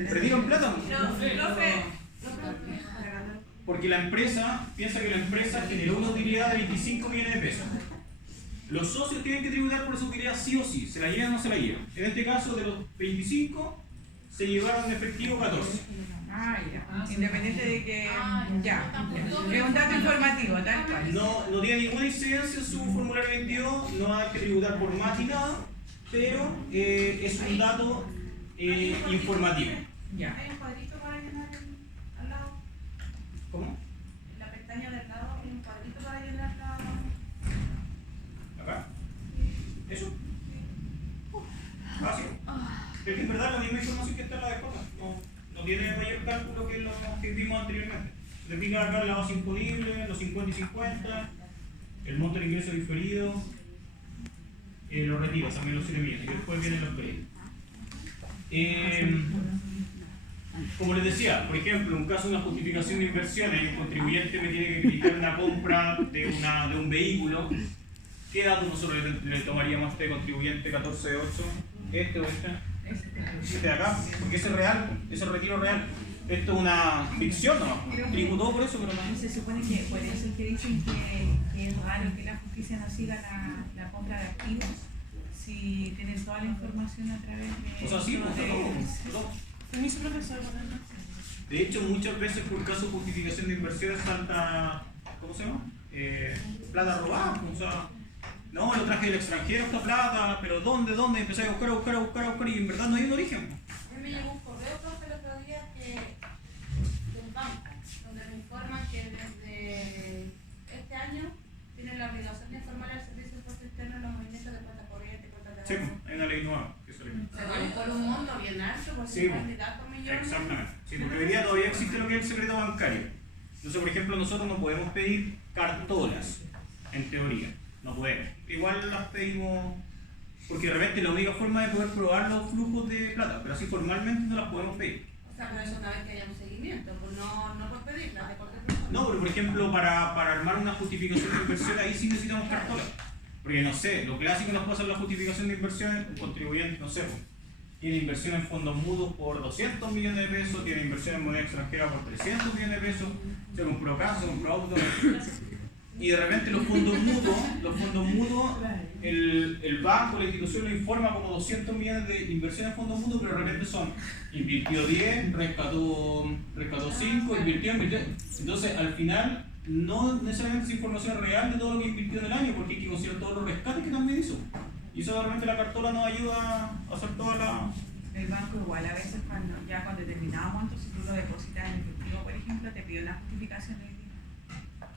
¿Retiro en plata? Porque la empresa, piensa que la empresa generó una utilidad de 25 millones de pesos. Los socios tienen que tributar por esa utilidad sí o sí, se la llevan o no se la llevan. En este caso, de los 25, se llevaron en efectivo 14. Ya. Independiente de que. Ya. Es un dato informativo, tal cual. No tiene ninguna incidencia en su formulario 22, no hay que tributar por más ni nada, pero es un dato informativo. Ya. Hay un cuadrito para llenar al lado. ¿Cómo? En la pestaña del lado hay un cuadrito para llenar cada uno. ¿Acá? ¿Eso? Fácil. Pero que en verdad la misma información que está en la de cosas. No tiene mayor cálculo que los que vimos anteriormente. Se fija acá la base imponible, los 50 y 50, el monto de ingreso diferido, los retiros, también los 7 millones, y después vienen los créditos. Como les decía, por ejemplo, en un caso de una justificación de inversiones, el contribuyente me tiene que acreditar una compra de un vehículo. ¿Qué datos nosotros le tomaríamos a este contribuyente 14.8? ¿Este o este? Este de acá, porque ese es real, ese es retiro real. Esto es una ficción, ¿no? Tributó por eso, pero no. Se supone que por eso es que dicen que es raro que la justicia no siga la compra de activos si tienen toda la información a través de. O sea, sí, pues, todo. Permiso, profesor. De hecho, muchas veces por caso de justificación de inversiones salta, ¿cómo se llama? Plata robada, o sea, no, lo traje del extranjero esta plata, pero ¿dónde? Empecé a buscar y en verdad no hay un origen. A mí me llegó un correo, profe, el otro día del banco, donde me informan que desde este año tienen la obligación de informar al Servicio de Impuesto Interno en los movimientos de cuenta corriente, cuenta de Sí, hay una ley nueva que se le... por un monto bien alto, por Sí, 50 y tantos millones. exactamente. Sí, porque hoy día todavía existe lo que es el secreto bancario. Entonces, por ejemplo, nosotros no podemos pedir cartolas, en teoría. No podemos. Igual las pedimos porque de repente la única forma de poder probar los flujos de plata, pero así formalmente no las podemos pedir. O sea, pero eso una vez que haya un seguimiento, pues no por pedirlas, de cualquier persona. No, pero por ejemplo, para armar una justificación de inversión, ahí sí necesitamos cartola. Porque no sé, lo clásico nos pasa en la justificación de inversiones, un contribuyente, no sé, pues, tiene inversión en fondos mutuos por 200 millones de pesos, tiene inversión en moneda extranjera por 300 millones de pesos, se compró casa, se compró auto. Y de repente los fondos mutuos, el banco, la institución lo informa como 200 millones de inversión en fondos mutuos, pero de repente invirtió 10, rescató 5, invirtió. Entonces, al final, no necesariamente es información real de todo lo que invirtió en el año, porque hay que considerar todos los rescates que también hizo. Y eso realmente la cartola nos ayuda a hacer toda la... El banco igual a veces cuando determinado monto, si tú lo depositas en efectivo, por ejemplo, te pide una justificación de dinero.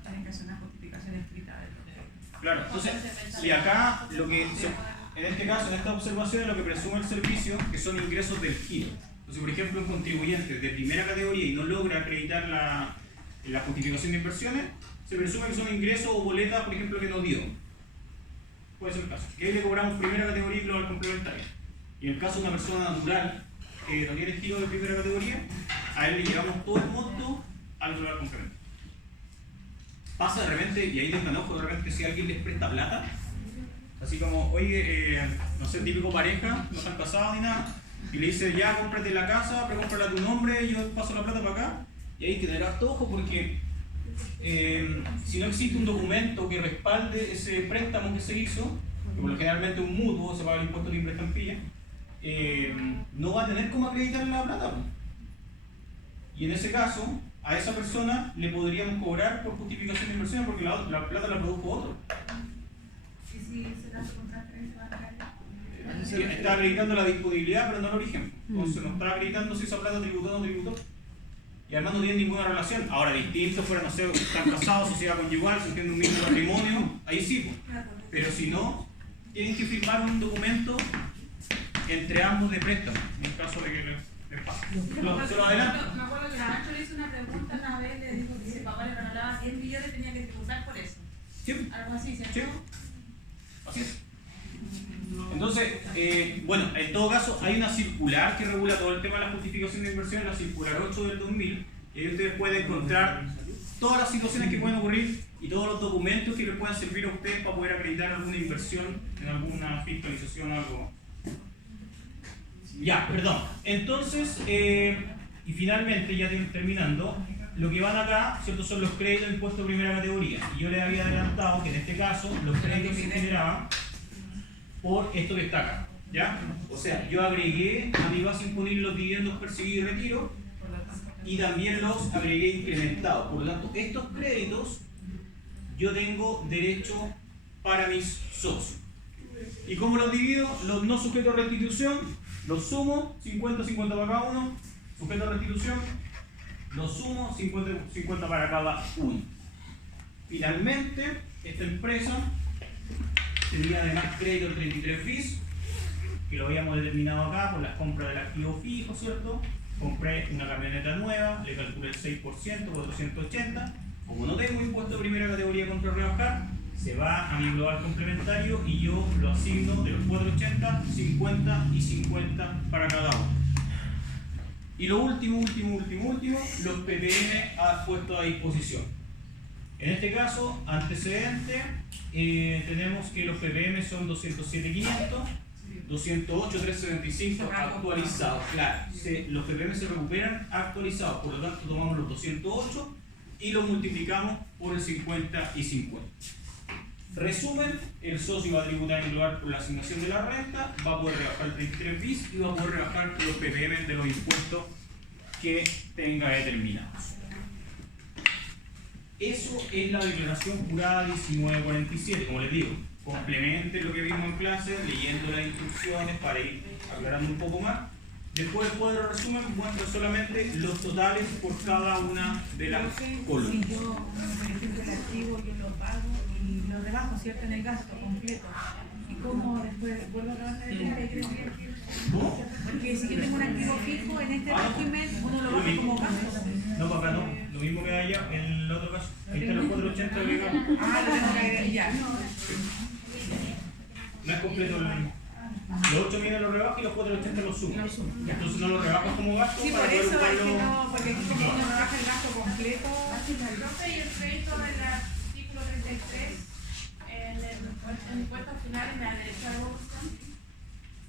Tienen que hacer una justificación escrita de lo. Claro, entonces, y acá, en este caso, en esta observación, lo que presume el servicio, que son ingresos del giro. Entonces, por ejemplo, un contribuyente de primera categoría y no logra acreditar la justificación de inversiones, se presume que son ingresos o boletas, por ejemplo, que no dio. Puede ser el caso. Que ahí le cobramos primera categoría y global complementaria. Y en el caso de una persona natural que no tiene giro de primera categoría, a él le llevamos todo el monto al global complemento. Pasa de repente, y ahí tengan ojo, de repente si alguien les presta plata, así como, oye, no sé, típico pareja, no están casados ni nada, y le dice, ya, cómprate la casa, precómprala a tu nombre, yo paso la plata para acá, y ahí hay que tener harto ojo porque si no existe un documento que respalde ese préstamo que se hizo, que por lo generalmente un mutuo se paga el impuesto libre de estampilla, no va a tener cómo acreditarle la plata. Y en ese caso, a esa persona le podríamos cobrar por justificación de inversión porque la plata la produjo otro. ¿Y si se da su transferencia bancaria? Está acreditando la disponibilidad pero no el origen. Entonces no está acreditando si esa plata tributó o no tributó. Y además no tienen ninguna relación. Ahora, distinto fuera, no sé, están casados, sociedad conyugal, se entiende un mismo patrimonio, ahí sí. Pero si no, tienen que firmar un documento entre ambos de préstamo, en el caso de que les pase. Se lo adelanto. Me acuerdo que a Nacho le hizo una pregunta una vez, le dijo que si el papá le regalaba 10 millones tenía que tributar por eso. Sí. Algo así, ¿cierto? Sí. Así es. Entonces, bueno, en todo caso hay una circular que regula todo el tema de la justificación de inversión, la circular 8 del 2000, y ahí ustedes pueden encontrar todas las situaciones que pueden ocurrir y todos los documentos que les puedan servir a ustedes para poder acreditar alguna inversión en alguna fiscalización o algo. Ya, perdón. Entonces, y finalmente, ya terminando, lo que van acá, ¿cierto? Son los créditos de impuesto de primera categoría. Y yo les había adelantado que en este caso los créditos se generaban por esto que está acá, ¿ya? O sea, yo agregué a mi base imponible los dividendos percibidos y retiro y también los agregué incrementados. Por lo tanto, estos créditos yo tengo derecho para mis socios. ¿Y cómo los divido? Los no sujetos a restitución, los sumo, 50-50 para cada uno, sujeto a restitución, los sumo, 50-50 para cada uno. Finalmente, esta empresa tenía además crédito el 33 bis, que lo habíamos determinado acá por las compras del activo fijo, ¿cierto? Compré una camioneta nueva, le calculé el 6%, 480. Como no tengo impuesto de primera categoría contra rebajar, se va a mi global complementario y yo lo asigno de los 480, 50 y 50 para cada uno. Y lo último, los PPM puestos a disposición. En este caso, antecedente, tenemos que los PPM son 207.500, 208.375 actualizados. Claro, los PPM se recuperan actualizados, por lo tanto tomamos los 208 y los multiplicamos por el 50 y 50. Resumen, el socio va a tributar en global por la asignación de la renta, va a poder rebajar el 33 bis y va a poder rebajar los PPM de los impuestos que tenga determinados. Eso es la declaración jurada 1947, como les digo, complementen lo que vimos en clase, leyendo las instrucciones para ir aclarando un poco más. Después del cuadro de resumen muestra solamente los totales por cada una de las columnas. Si yo, por ejemplo, el activo yo lo pago y lo rebajo, ¿cierto? En el gasto completo. ¿Y cómo después vuelvo a rebajar el 33? ¿Cómo? Porque si yo tengo un activo fijo en este régimen, uno lo baja como gasto. No, para acá no, lo mismo que allá en el otro caso. Ahí están los 480 agregados. Ah, lo tengo que agregar ya. No es completo los 8 millones los rebajo y los 480 los sumo. Entonces no los rebajas como gasto. Sí, para por poder eso es que ocuparlo. no, porque aquí como uno rebaja el gasto completo. Profe, y el crédito del artículo 33 en impuestos finales me da derecho a devolución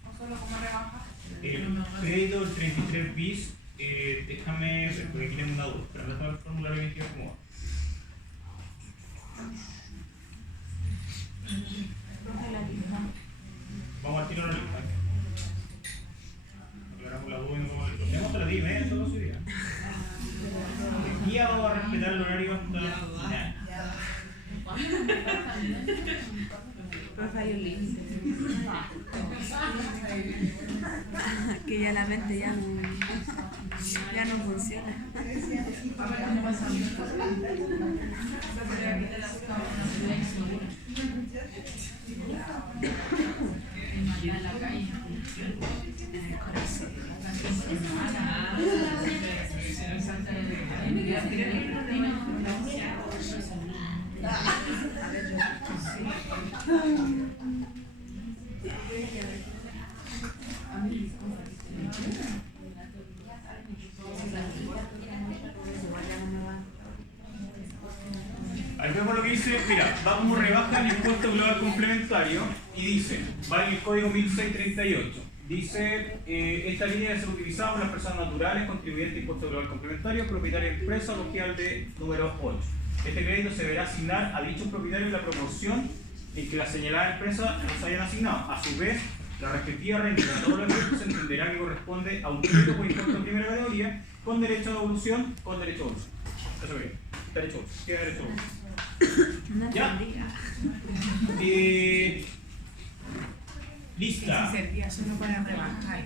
o solo como rebaja. El crédito del 33 bis, déjame ver, porque aquí tengo una duda. Pero déjame el formulario 22 como va. Vamos al tiro a la lista. Aclaramos la duda y no vamos a ver. Tenemos la 10 y media, solo su día. El día vamos a respetar el horario hasta final. Profe, hay un límite. Que ya la mente ya no funciona. dice, mira, va como rebaja el impuesto global complementario y dice, va en el código 1638. Dice, esta línea debe ser utilizada por las personas naturales, contribuyentes de impuesto global complementario, propietarios de empresa, cogial de número 8. Este crédito se deberá asignar a dichos propietarios en la proporción en que la señalada empresa los hayan asignado. A su vez, la respectiva renta para todos los efectos se entenderá que corresponde a un crédito por impuesto de primera categoría con derecho a devolución, con derecho a devolución. Eso bien, derecho a devolución. ¿Qué es derecho a devolución? No ¿Ya? entendía. Lista. Si servía solo para rebajar.